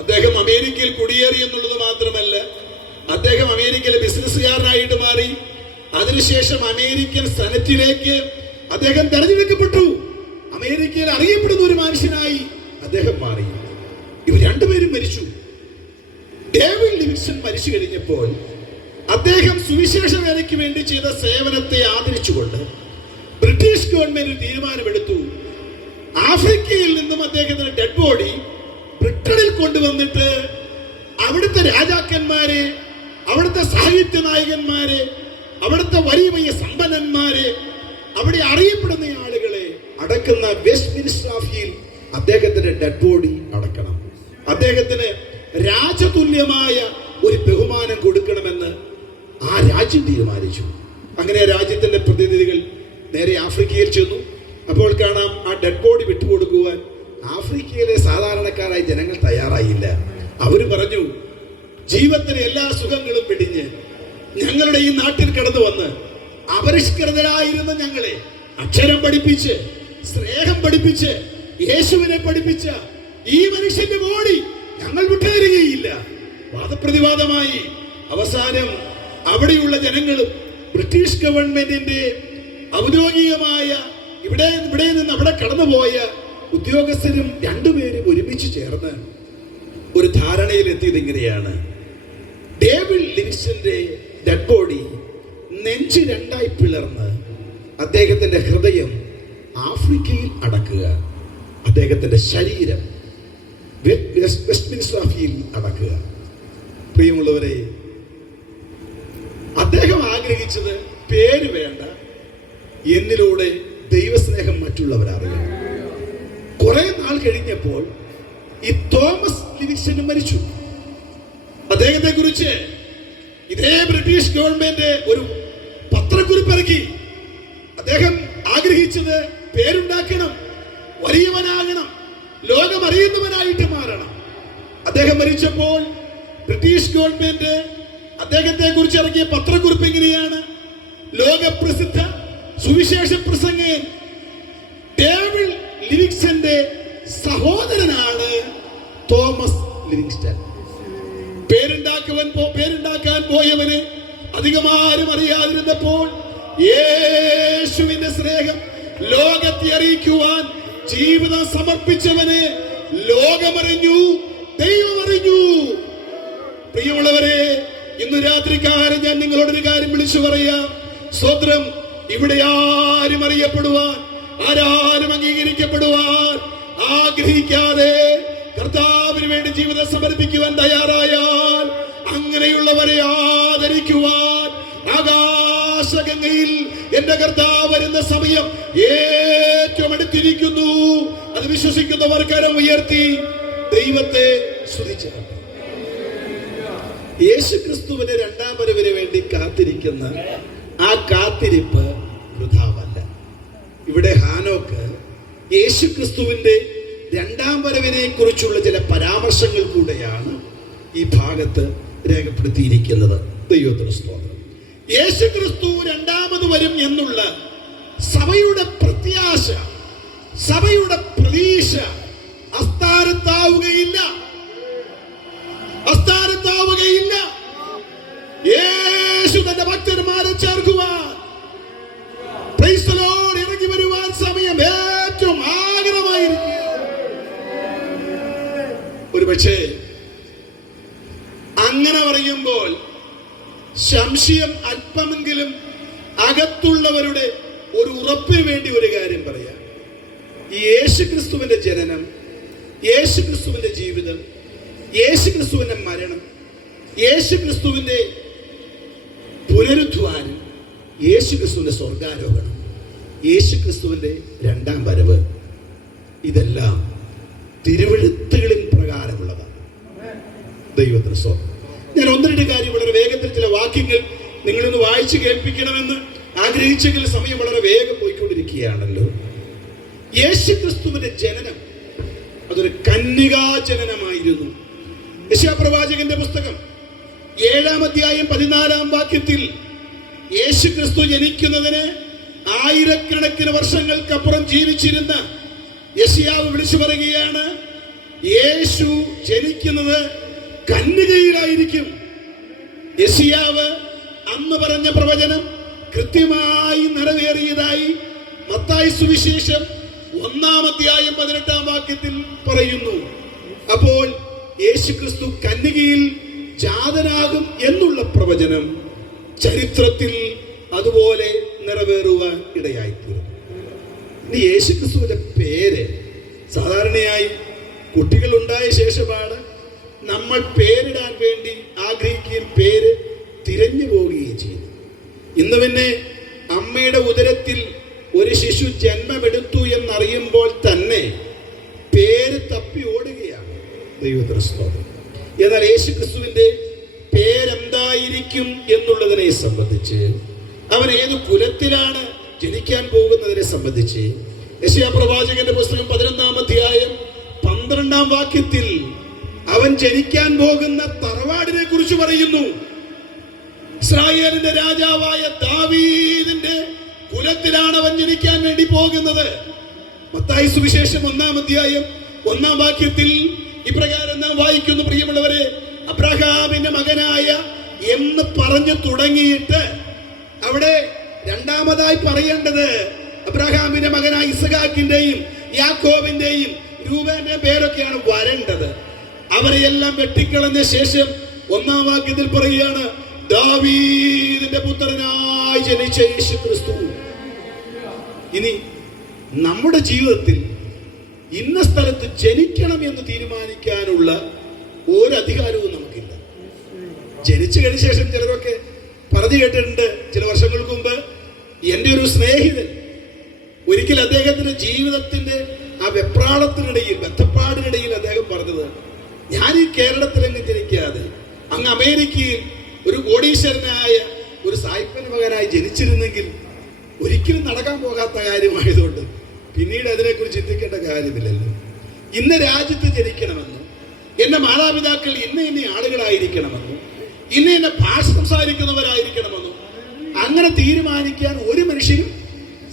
അദ്ദേഹം അമേരിക്കയിൽ കുടിയേറി എന്നുള്ളത് മാത്രമല്ല, അദ്ദേഹം അമേരിക്കയിലെ ബിസിനസ്സുകാരനായിട്ട് മാറി. അതിനുശേഷം അമേരിക്കൻ സെനറ്റിലേക്ക് അദ്ദേഹം തെരഞ്ഞെടുക്കപ്പെട്ടു. അമേരിക്കയിൽ അറിയപ്പെടുന്ന ഒരു മനുഷ്യനായി അദ്ദേഹം മാറി. ഇവർ രണ്ടുപേരും മരിച്ചു. ഡേവിഡ് ലിവിങ്സ്റ്റൺ മരിച്ചു കഴിഞ്ഞപ്പോൾ അദ്ദേഹം സുവിശേഷ വേലയ്ക്ക് വേണ്ടി ചെയ്ത സേവനത്തെ ആദരിച്ചുകൊണ്ട് ബ്രിട്ടീഷ് ഗവൺമെന്റ് തീരുമാനമെടുത്തു. ആഫ്രിക്കയിൽ നിന്നും അദ്ദേഹത്തിന്റെ ഡെഡ് ബോഡി ബ്രിട്ടനിൽ കൊണ്ടുവന്നിട്ട് അവിടുത്തെ രാജാക്കന്മാരെ, അവിടുത്തെ സാഹിത്യ നായകന്മാരെ, അവിടുത്തെ വലിയ വലിയ സമ്പന്നന്മാരെ, അവിടെ അറിയപ്പെടുന്ന ആളുകളെ അടക്കുന്ന വെസ്റ്റ് മിനിസ്റ്റർ ഓഫിൽ അദ്ദേഹത്തിന്റെ ഡെഡ് ബോഡി അടക്കണം. അദ്ദേഹത്തിന് രാജതുല്യമായ ഒരു ബഹുമാനം കൊടുക്കണമെന്ന് ആ രാജ്യം തീരുമാനിച്ചു. അങ്ങനെ രാജ്യത്തിന്റെ പ്രതിനിധികൾ നേരെ ആഫ്രിക്കയിൽ ചെന്നു. അപ്പോൾ കാണാം, ആ ഡെഡ് ബോഡി വിട്ടുകൊടുക്കുവാൻ ആഫ്രിക്കയിലെ സാധാരണക്കാരായ ജനങ്ങൾ തയ്യാറായില്ല. അവര് പറഞ്ഞു, ജീവിതത്തിലെ എല്ലാ സുഖങ്ങളും വെടിഞ്ഞ് ഞങ്ങളുടെ ഈ നാട്ടിൽ കടന്നു വന്ന് അപരിഷ്കൃതരായിരുന്ന ഞങ്ങളെ അക്ഷരം പഠിപ്പിച്ച്, സ്നേഹം പഠിപ്പിച്ച്, യേശുവിനെ പഠിപ്പിച്ച ഈ മനുഷ്യന്റെ ബോഡി ഞങ്ങൾ വിട്ടുതരികയില്ല. വാദപ്രതിവാദമായി അവസാനം അവിടെയുള്ള ജനങ്ങളും ബ്രിട്ടീഷ് ഗവൺമെന്റിന്റെ ഔദ്യോഗികമായ ഇവിടെ നിന്ന് അവിടെ കടന്നുപോയ ഉദ്യോഗസ്ഥരും രണ്ടുപേരും ഒരുമിച്ച് ചേർന്ന് ഒരു ധാരണയിൽ എത്തിയത് ഇങ്ങനെയാണ്: ഡേവിഡ് ലിവിങ്സ്റ്റന്റെ ഡെഡ് ബോഡി നെഞ്ച് 2ആയി പിളർന്ന് അദ്ദേഹത്തിന്റെ ഹൃദയം ആഫ്രിക്കയിൽ അടക്കുക, അദ്ദേഹത്തിന്റെ ശരീരം വെസ്റ്റ് മിനിസ്റ്റർ ഓഫിൽ അടക്കുക. പ്രിയമുള്ളവരെ, അദ്ദേഹം ആഗ്രഹിച്ചത് പേര് വേണ്ട, എന്നിലൂടെ ദൈവസ്നേഹം മറ്റുള്ളവരറിയണം. കുറെ നാൾ കഴിഞ്ഞപ്പോൾ ഈ തോമസ് ലിവിങ്സ്റ്റൺ മരിച്ചു. അദ്ദേഹത്തെ കുറിച്ച് ഇതേ ബ്രിട്ടീഷ് ഗവൺമെന്റ് ഒരു പത്രക്കുറിപ്പ് ഇറക്കി. അദ്ദേഹം ആഗ്രഹിച്ചത് പേരുണ്ടാക്കണം, വലിയവനാകണം, ലോകം അറിയുന്നവനായിട്ട് മാറണം. അദ്ദേഹം മരിച്ചപ്പോൾ ബ്രിട്ടീഷ് ഗവൺമെന്റ് അദ്ദേഹത്തെ കുറിച്ച് ഇറക്കിയ പത്രക്കുറിപ്പ് എങ്ങനെയാണ്: ലോകപ്രസിദ്ധ സുവിശേഷ പ്രസംഗകൻ ഡേവിഡ് ലിവിങ്സ്റ്റന്റെ സഹോദരനാണ് തോമസ് ലിവിങ്സ്റ്റൺ. പേരുണ്ടാക്കാൻ പോയവന് അധികമാരും അറിയാതിരുന്നപ്പോൾ യേശുവിന്റെ സ്നേഹം ലോകത്തെ അറിയിക്കുവാൻ ജീവിതം സമർപ്പിച്ചവന് ലോകമറിഞ്ഞു, ദൈവമറിഞ്ഞു. പ്രിയമുള്ളവരെ, ഇന്ന് രാത്രിക്കാലം ഞാൻ നിങ്ങളോടൊരു കാര്യം വിളിച്ചു പറയാം. സ്തോത്രം. ഇവിടെ ആരും അറിയപ്പെടുവാൻ, ആരാരും അംഗീകരിക്കപ്പെടുവാൻ ആഗ്രഹിക്കാതെ കർത്താവിന് വേണ്ടി ജീവിതം സമർപ്പിക്കുവാൻ തയ്യാറായാൽ അങ്ങനെയുള്ളവരെ ആദരിക്കുവാൻ ആകാശഗംഗയിൽ നാഴികയിൽ എന്റെ കർത്താവ് വരുന്ന സമയം ഏറ്റവും അടുത്തിരിക്കുന്നു. അത് വിശ്വസിക്കുന്നവർ കരം ഉയർത്തി ദൈവത്തെ സ്തുതിച്ചു. യേശു ക്രിസ്തുവിന്റെ രണ്ടാം വരവിന് വേണ്ടി കാത്തിരിക്കുന്ന ആ കാത്തിരിപ്പ് വൃഥാവല്ല. ഇവിടെ ഹാനോക്ക് യേശു ക്രിസ്തുവിന്റെ രണ്ടാം വരവിനെ കുറിച്ചുള്ള ചില പരാമർശങ്ങൾ കൂടെയാണ് ഈ ഭാഗത്ത് രേഖപ്പെടുത്തിയിരിക്കുന്നത്. ദൈവത്തിന് സ്തോത്രം. യേശു ക്രിസ്തു രണ്ടാമത് വരും എന്നുള്ള സഭയുടെ പ്രത്യാശ, സഭയുടെ പ്രതീക്ഷ അസ്ഥാനത്താവുകയില്ല. യേശു തന്റെ ഭക്തന്മാരെ ചേർക്കുവാൻ, പ്രൈസ് ദി ലോർഡ്, ഇറങ്ങി വരുവാൻ സമയം ഏറ്റവും ആഗ്രഹമായിരിക്കും. ഒരുപക്ഷേ അങ്ങനെ പറയുമ്പോൾ സംശയം അല്പമെങ്കിലും അകത്തുള്ളവരുടെ ഒരു ഉറപ്പിന് വേണ്ടി ഒരു കാര്യം പറയാം. ഈ യേശുക്രിസ്തുവിന്റെ ജനനം, യേശുക്രിസ്തുവിന്റെ ജീവിതം, യേശുക്രിസ്തുവിന്റെ മരണം, യേശുക്രിസ്തുവിന്റെ പുനരുദ്ധാനം, യേശുക്രിസ്തുവിന്റെ സ്വർഗാരോഹണം, യേശുക്രിസ്തുവിന്റെ രണ്ടാം വരവ്, ഇതെല്ലാം തിരുവെഴുത്തുകളിൻ പ്രകാരമുള്ളതാണ്. ദൈവത്തിന് സ്തോത്രം. ഞാൻ ഒന്ന് രണ്ട് കാര്യം വളരെ വേഗത്തിൽ ചില വാക്യങ്ങൾ നിങ്ങളൊന്ന് വായിച്ചു കേൾപ്പിക്കണമെന്ന് ആഗ്രഹിച്ചെങ്കിൽ സമയം വളരെ വേഗം പോയിക്കൊണ്ടിരിക്കുകയാണല്ലോ. യേശുക്രിസ്തുവിന്റെ ജനനം അതൊരു കന്യകാ ജനനമായിരുന്നു. യെശയ്യാപ്രവാചകന്റെ പുസ്തകം 7-ാം അധ്യായം 14-ാം വാക്യത്തിൽ യേശുക്രിസ്തു ജനിക്കുന്നതിന് ആയിരക്കണക്കിന് വർഷങ്ങൾക്കപ്പുറം ജീവിച്ചിരുന്ന യെശയ്യാവ് വിളിച്ചു പറയുകയാണ്, യേശു ജനിക്കുന്നത് കന്യകയിലായിരിക്കും. യെശയ്യാവ് അന്ന് പറഞ്ഞ പ്രവചനം കൃത്യമായി നിറവേറിയതായി മത്തായി സുവിശേഷം 1-ാം അധ്യായം 18-ാം വാക്യത്തിൽ പറയുന്നു. അപ്പോൾ യേശുക്രിസ്തു കന്യകയിൽ ജാതനാകും എന്നുള്ള പ്രവചനം ചരിത്രത്തിൽ അതുപോലെ നിറവേറുവാൻ ഇടയായിത്തീർന്നു. ഇനി യേശുക്രിസ്തുവിന്റെ പേര് സാധാരണയായി കുട്ടികൾ ഉണ്ടായ ശേഷമാണ് നമ്മൾ പേരിടാൻ വേണ്ടി ആഗ്രഹിക്കുകയും പേര് തിരഞ്ഞു പോവുകയും ചെയ്തു. ഇന്ന് പിന്നെ അമ്മയുടെ ഉദരത്തിൽ ഒരു ശിശു ജന്മമെടുത്തു എന്നറിയുമ്പോൾ തന്നെ പേര് തപ്പി ഓടുകയാണ്. ദൈവത്തിന് സ്തോത്രം. എന്നാൽ യേശുക്രിസ്തുവിന്റെ പേരെന്തായിരിക്കും എന്നുള്ളതിനെ സംബന്ധിച്ച്, അവൻ ഏത് കുലത്തിലാണ് ജനിക്കാൻ പോകുന്നതിനെ സംബന്ധിച്ച് യെശയ്യാപ്രവാചകന്റെ പുസ്തകം 11-ാം അധ്യായം 12-ാം വാക്യത്തിൽ അവൻ ജനിക്കാൻ പോകുന്ന തറവാടിനെ കുറിച്ച് പറയുന്നു. ഇസ്രായേലിന്റെ രാജാവായ ദാവീദിന്റെ കുലത്തിലാണ് അവൻ ജനിക്കാൻ വേണ്ടി പോകുന്നത്. മത്തായി സുവിശേഷം 1-ാം അധ്യായം 1-ാം വാക്യത്തിൽ ഇപ്രകാരം നാം വായിക്കുന്നു, പ്രിയമുള്ളവരെ, അബ്രഹാമിന്റെ മകനായ എന്ന് പറഞ്ഞു തുടങ്ങിയിട്ട് അവിടെ രണ്ടാമതായി പറയേണ്ടത് അബ്രഹാമിന്റെ മകനായ ഇസ്ഹാക്കിന്റെയും യാക്കോബിന്റെയും രൂബേന്റെ പേരൊക്കെയാണ് വരേണ്ടത്. അവരെയെല്ലാം വെട്ടിക്കളഞ്ഞ ശേഷം 1-ാം വാക്യത്തിൽ പറയുകയാണ്, ദാവീദിന്റെ പുത്രനായി ജനിച്ച യേശുക്രിസ്തു. ഇനി നമ്മുടെ ജീവിതത്തിൽ ഇന്ന സ്ഥലത്ത് ജനിക്കണം എന്ന് തീരുമാനിക്കാനുള്ള ഒരു അധികാരവും നമുക്കില്ല. ജനിച്ചു കഴിഞ്ഞ ശേഷം ചിലരൊക്കെ പറഞ്ഞു കേട്ടിട്ടുണ്ട്. ചില വർഷങ്ങൾക്ക് മുമ്പ് എൻ്റെ ഒരു സ്നേഹിതൻ ഒരിക്കൽ അദ്ദേഹത്തിന്റെ ജീവിതത്തിന്റെ ആ വെപ്രാളത്തിനിടയിൽ, ബന്ധപ്പാടിനിടയിൽ അദ്ദേഹം പറഞ്ഞത്, ഞാൻ ഈ കേരളത്തിലെങ്ങും ജനിക്കാതെ അങ്ങ് അമേരിക്കയിൽ ഒരു കോടീശ്വരനായ ഒരു സായിപ്പന്റെ മകനായി ജനിച്ചിരുന്നെങ്കിൽ ഒരിക്കലും നടക്കാൻ പോകാത്ത കാര്യമായതുകൊണ്ട് പിന്നീട് അതിനെക്കുറിച്ച് ചിന്തിക്കേണ്ട കാര്യമില്ലല്ലോ. ഇന്ന രാജ്യത്ത് ജനിക്കണമെന്നും എന്റെ മാതാപിതാക്കൾ ഇന്ന ആളുകളായിരിക്കണമെന്നും ഇന്ന ഭാഷ സംസാരിക്കുന്നവരായിരിക്കണമെന്നും അങ്ങനെ തീരുമാനിക്കാൻ ഒരു മനുഷ്യനും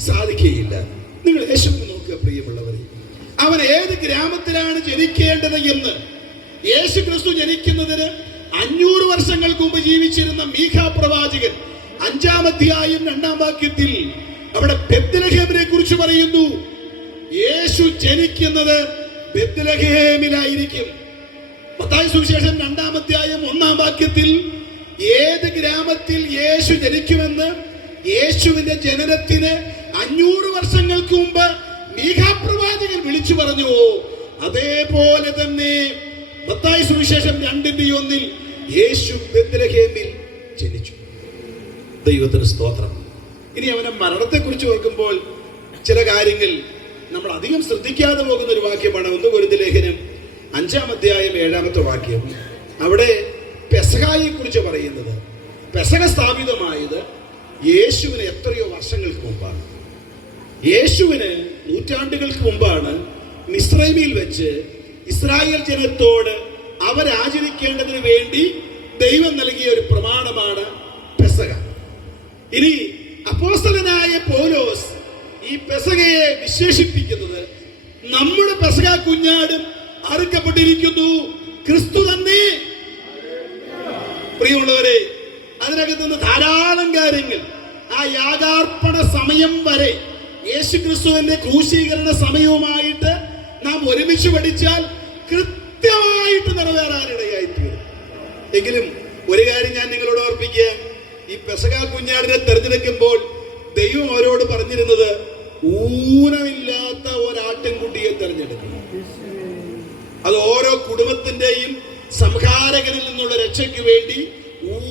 സാധിക്കുകയില്ല. നിങ്ങൾ യേശുവിനെ നോക്കുക പ്രിയമുള്ളവരെ. അവൻ ഏത് ഗ്രാമത്തിലാണ് ജനിക്കേണ്ടത് എന്ന് യേശുക്രിസ്തു ജനിക്കുന്നതിന് 500 വർഷങ്ങൾക്ക് മുമ്പ് ജീവിച്ചിരുന്ന മീഖാ പ്രവാചകൻ 5-ാം അധ്യായം 2-ാം വാക്യത്തിൽ അവിടെ ബെത്ലഹേമിനെ കുറിച്ച് പറയുന്നു. യേശു ജനിക്കുന്നത് ബെത്ലഹേമിലായിരിക്കും. മത്തായി സുവിശേഷം 2-ാം അധ്യായം 1-ാം വാക്യത്തിൽ ഏത് ഗ്രാമത്തിൽ യേശു ജനിക്കുമെന്ന് യേശുവിന്റെ ജനനത്തിന് 500 വർഷങ്ങൾക്ക് മുമ്പ് മീഖാ പ്രവാചകൻ വിളിച്ചു പറഞ്ഞു. അതേപോലെ തന്നെ മത്തായി സുവിശേഷം 2:1 യേശു ബെത്ലഹേമിൽ ജനിച്ചു. ദൈവത്തിന് സ്തോത്രം. ഇനി അവന്റെ മരണത്തെക്കുറിച്ച് ഓർക്കുമ്പോൾ ചില കാര്യങ്ങൾ നമ്മൾ അധികം ശ്രദ്ധിക്കാതെ പോകുന്ന ഒരു വാക്യമാണ് 1 കൊരിന്ത്യർ ലേഖനം 5-ാം അധ്യായം 7-ാമത്തെ വാക്യം. അവിടെ പെസഹയെ കുറിച്ച് പറയുന്നത്, പെസഹ സ്ഥാപിതമായത് യേശുവിന് എത്രയോ വർഷങ്ങൾക്ക് മുമ്പാണ്. യേശുവിന് നൂറ്റാണ്ടുകൾക്ക് മുമ്പാണ് മിസ്രൈമിൽ വെച്ച് ഇസ്രായേൽ ജനത്തോട് അവരാചരിക്കേണ്ടതിന് വേണ്ടി ദൈവം നൽകിയ ഒരു പ്രമാണമാണ് പെസഹ. ഇനി അപ്പോസ്തലനായ പൗലോസ് ഈ പെസഹയെ വിശേഷിപ്പിക്കുന്നത് നമ്മുടെ പെസഹ കുഞ്ഞാടും അറുക്കപ്പെട്ടിരിക്കുന്നു, ക്രിസ്തു തന്നെ. പ്രിയമുള്ളവരെ, അതിനകത്ത് നിന്ന് ധാരാളം കാര്യങ്ങൾ ആ യാഗാർപ്പണ സമയം വരെ യേശു ക്രിസ്തുവിന്റെ ക്രൂശീകരണ സമയവുമായിട്ട് നാം ഒരുമിച്ച് പഠിച്ചാൽ കൃത്യമായിട്ട് നിറവേറാനിടയായിത്തീരും. എങ്കിലും ഒരു കാര്യം ഞാൻ നിങ്ങളോട് ഓർപ്പിക്കുക, ഈ പെസഹ കുഞ്ഞാടിനെ തെരഞ്ഞെടുക്കുമ്പോൾ ദൈവം അവരോട് പറഞ്ഞിരുന്നത് ഊനമില്ലാത്ത ഒരാട്ടിൻകുട്ടിയെ തെരഞ്ഞെടുക്കണം. അത് ഓരോ കുടുംബത്തിന്റെയും സംഹാരകരിൽ നിന്നുള്ള രക്ഷയ്ക്ക് വേണ്ടി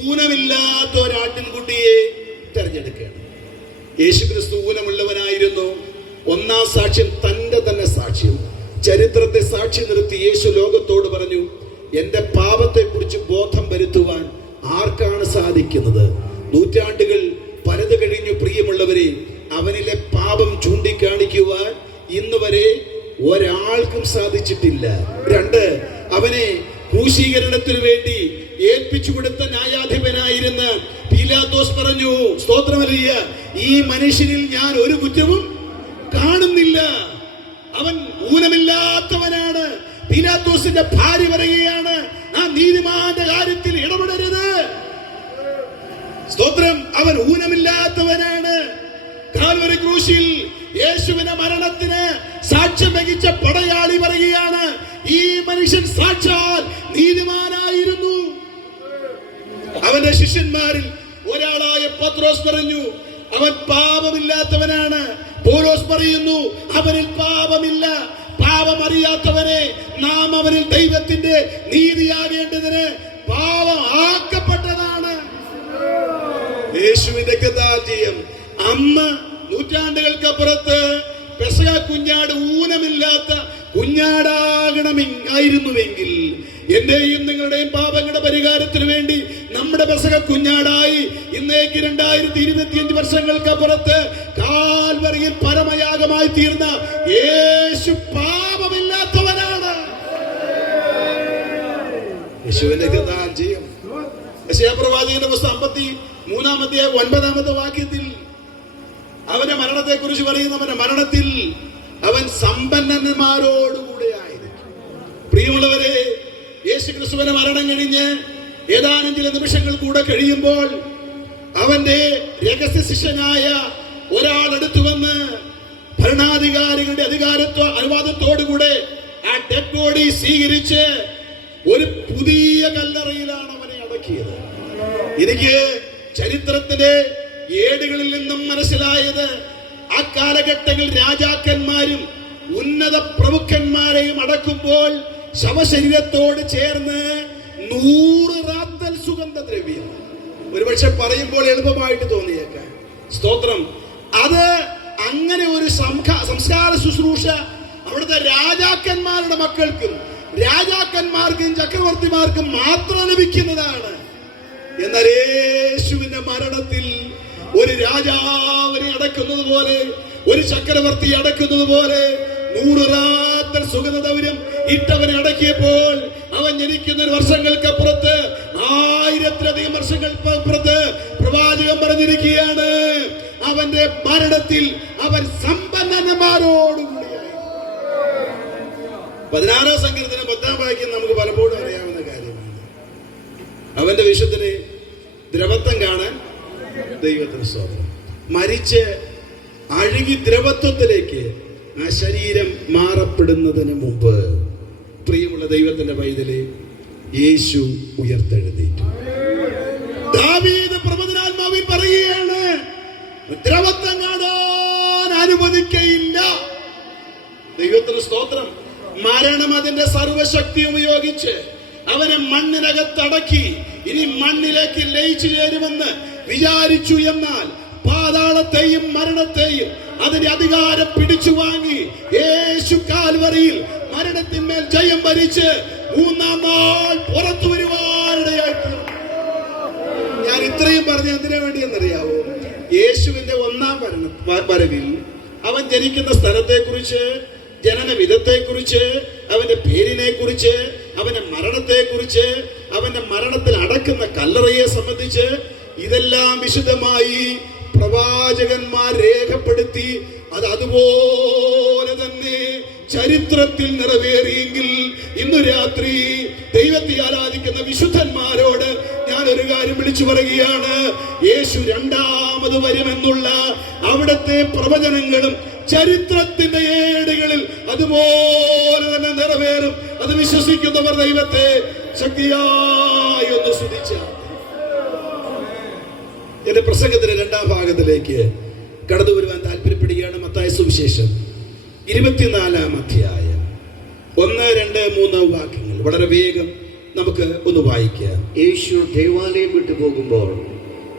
ഊനമില്ലാത്ത ഒരാട്ടിൻകുട്ടിയെ തെരഞ്ഞെടുക്കണം. യേശു ക്രിസ്തു ഊനമുള്ളവനായിരുന്നു. ഒന്നാം സാക്ഷ്യം തന്റെ തന്നെ സാക്ഷ്യം, ചരിത്രത്തെ സാക്ഷി നിർത്തി യേശു ലോകത്തോട് പറഞ്ഞു, എന്റെ പാപത്തെ കുറിച്ച് ബോധം വരുത്തുവാൻ ആർക്കാണ് സാധിക്കുന്നത്? നൂറ്റാണ്ടുകൾ പലത് കഴിഞ്ഞു. പ്രിയമുള്ളവരെ, അവനിലെ പാപം ചൂണ്ടിക്കാണിക്കുവാൻ ഇന്ന് വരെ ഒരാൾക്കും സാധിച്ചിട്ടില്ല. 2, അവനെ ക്രൂശീകരണത്തിന് വേണ്ടി ഏൽപ്പിച്ചു കൊടുത്ത ന്യായാധിപനായിരുന്ന പീലാത്തോസ് പറഞ്ഞു, സ്തോത്രമല്ല, ഈ മനുഷ്യനിൽ ഞാൻ ഒരു കുറ്റവും കാണുന്നില്ല, അവൻ ഊനമില്ലാത്തവനാണ്. പീലാത്തോസിന്റെ ഭാര്യ പറയുകയാണ്, ആ നീതിമാന്റെ കാര്യത്തിൽ ഇടപെടരുത്. സ്തോത്രം, അവൻ ഊനമില്ലാത്തവനാണ്. കാൽവരി ക്രൂശിൽ യേശുവിന്റെ മരണത്തിന് സാക്ഷ്യം വഹിച്ച പടയാളി പറയുകയാണ്, ഈ മനുഷ്യൻ സാക്ഷാൽ നീതിമാനായിരുന്നു. അവന്റെ ശിഷ്യന്മാരിൽ ഒരാളായ പത്രോസ് പറഞ്ഞു, അവൻ പാപമില്ലാത്തവനാണ്. പൗലോസ് പറയുന്നു, അവനിൽ പാപമില്ല. പാപം അറിയാത്തവനെ നാം അവനിൽ ദൈവത്തിന്റെ നീതിയാകേണ്ടതിന് പാപം ആക്കപ്പെട്ടതാണ്. യേശുവിന്റെ കഥാജയം അന്ന് നൂറ്റാണ്ടുകൾക്കപ്പുറത്ത് പെസഹ കുഞ്ഞാട് ഊനമില്ലാത്ത കുഞ്ഞാടാകണമായിരുന്നുവെങ്കിൽ എന്റെയും നിങ്ങളുടെയും പാപങ്ങളുടെ പരിഹാരത്തിന് വേണ്ടി നമ്മുടെ പെസഹ കുഞ്ഞാടായി ഇന്നേക്ക് 2025 വർഷങ്ങൾക്കപ്പുറത്ത് കാൽവരിയിൽ പരമയാഗമായി തീർന്ന യേശു പാപമില്ലാത്തവനാണ്. യേശുവിന്റെ കഥാജയം. യെശയ്യാപ്രവാചകന്റെ പുസ്തകം 53-ാം അധ്യായം 9-ാമത്തെ വാക്യത്തിൽ അവന്റെ മരണത്തെ കുറിച്ച് പറയുന്ന, അവന്റെ മരണത്തിൽ അവൻ സമ്പന്നന്മാരോടുകൂടെ ആയിരിക്കും. പ്രിയമുള്ളവരെ, യേശു ക്രിസ്തുവിന്റെ മരണം കഴിഞ്ഞ് ഏതാനും ചില നിമിഷങ്ങൾ കൂടെ കഴിയുമ്പോൾ അവന്റെ രഹസ്യ ശിഷ്യനായ ഒരാൾ അടുത്തു വന്ന് ഭരണാധികാരികളുടെ അനുവാദത്തോടുകൂടെ ആ ഡെഡ് ബോഡി സ്വീകരിച്ച് ഒരു പുതിയ കല്ലറയിലാണ് അവനെ അടക്കിയത്. എനിക്ക് ചരിത്രത്തിന്റെ ഏടുകളിൽ നിന്നും മനസ്സിലായത്, ആ കാലഘട്ടങ്ങളിൽ രാജാക്കന്മാരും ഉന്നത പ്രമുഖന്മാരെയും അടക്കുമ്പോൾ ശവശരീരത്തോട് ചേർന്ന് 100 റാത്തൽ സുഗന്ധദ്രവ്യം. ഒരുപക്ഷെ പറയുമ്പോൾ എളുപ്പമായിട്ട് തോന്നിയേക്കാം. സ്തോത്രം. അത് അങ്ങനെ ഒരു സംസ്കാര ശുശ്രൂഷ അവിടുത്തെ രാജാക്കന്മാരുടെ മക്കൾക്കും രാജാക്കന്മാർക്കും ചക്രവർത്തിമാർക്കും മാത്രം ലഭിക്കുന്നതാണ്. എന്നാൽ യേശുവിന്റെ മരണത്തിൽ ഒരു രാജാവിനെ അടക്കുന്നത് പോലെ, ഒരു ചക്രവർത്തി അടക്കുന്നത് പോലെ 100 റാത്തൽ സുഗന്ധദ്രവ്യം ഇട്ടവനെ അടക്കിയപ്പോൾ അവൻ ജനിക്കുന്ന വർഷങ്ങൾക്കപ്പുറത്ത്, 1000-ലധികം വർഷങ്ങൾക്കപ്പുറത്ത് പ്രവാചകൻ പറഞ്ഞിരിക്കുകയാണ്, അവന്റെ മരണത്തിൽ അവൻ സമ്പന്നന്മാരോടുകൂടിയായി. 16-ാം സങ്കീർത്തനം 10-ാം വാക്യം നമുക്ക് പലപ്പോഴും അറിയാവുന്ന കാര്യമാണ്. അവന്റെ വിശുദ്ധനെ ദ്രവത്വം കാണാൻ ദൈവത്തിന് സ്തോത്രം. മരിച്ച് അഴുകി ദ്രവത്വത്തിലേക്ക് ആ ശരീരം മാറപ്പെടുന്നതിന് മുമ്പ്, പ്രിയമുള്ള ദൈവത്തിന്റെ പൈതലെ, യേശു ഉയർത്തെഴുന്നേറ്റു. ദാവീദ് പ്രവചനാത്മാവിൽ പറയുകയാണ്, ദ്രവത്വം കാണാൻ അനുവദിക്കയില്ല. ദൈവത്തിന് സ്തോത്രം. മരണം അതിന്റെ സർവശക്തി ഉപയോഗിച്ച് അവനെ മണ്ണിനകത്തടക്കി ഇനി മണ്ണിലേക്ക് ലയിച്ചു ചേരുമെന്ന് വിചാരിച്ചു. എന്നാൽ പാതാളത്തെയും മരണത്തെയും അതിന്റെ അധികാരം പിടിച്ചു വാങ്ങി യേശു കാൽവറിയിൽ മരണത്തിന്മേൽ ജയം ഭരിച്ച് മൂന്നാം നാൾ പുറത്തു വരുവാനിടയായിട്ട്. ഞാൻ ഇത്രയും പറഞ്ഞ എന്തിനു വേണ്ടിയെന്നറിയാവോ? യേശുവിന്റെ ഒന്നാം വരവിൽ അവൻ ജനിക്കുന്ന സ്ഥലത്തെക്കുറിച്ച്, ജനന വിധത്തെക്കുറിച്ച്, അവന്റെ പേരിനെ കുറിച്ച്, അവന്റെ മരണത്തെക്കുറിച്ച്, അവന്റെ മരണത്തിൽ അടക്കുന്ന കല്ലറയെ സംബന്ധിച്ച് ഇതെല്ലാം വിശദമായി പ്രവാചകന്മാർ രേഖപ്പെടുത്തി. അത് അതുപോലെ തന്നെ ചരിത്രത്തിൽ നിറവേറിയെങ്കിൽ ഇന്നു രാത്രി ദൈവത്തെ ആരാധിക്കുന്ന വിശുദ്ധന്മാരോട് ഞാൻ ഒരു കാര്യം വിളിച്ചു പറയുകയാണ്: യേശു രണ്ടാമത് വരുമെന്നുള്ള അവിടുത്തെ പ്രവചനങ്ങളും ചരിത്രത്തിന്റെ ഏടുകളിൽ അതുപോലെ തന്നെ നിറവേറും. അത് വിശ്വസിക്കുന്നവർ ദൈവത്തെ ശക്തിയായി ഒന്ന് സ്തുതിച്ചാൽ. എന്റെ പ്രസംഗത്തിന്റെ രണ്ടാം ഭാഗത്തിലേക്ക് കടന്നു വരുവാൻ താല്പര്യപ്പെടുകയാണ്. മത്തായി സുവിശേഷം 24-ാം അധ്യായം 1, 2, 3 വാക്യങ്ങൾ വളരെ വേഗം നമുക്ക് ഒന്ന് വായിക്കാം. യേശു ദേവാലയം വിട്ടു പോകുമ്പോൾ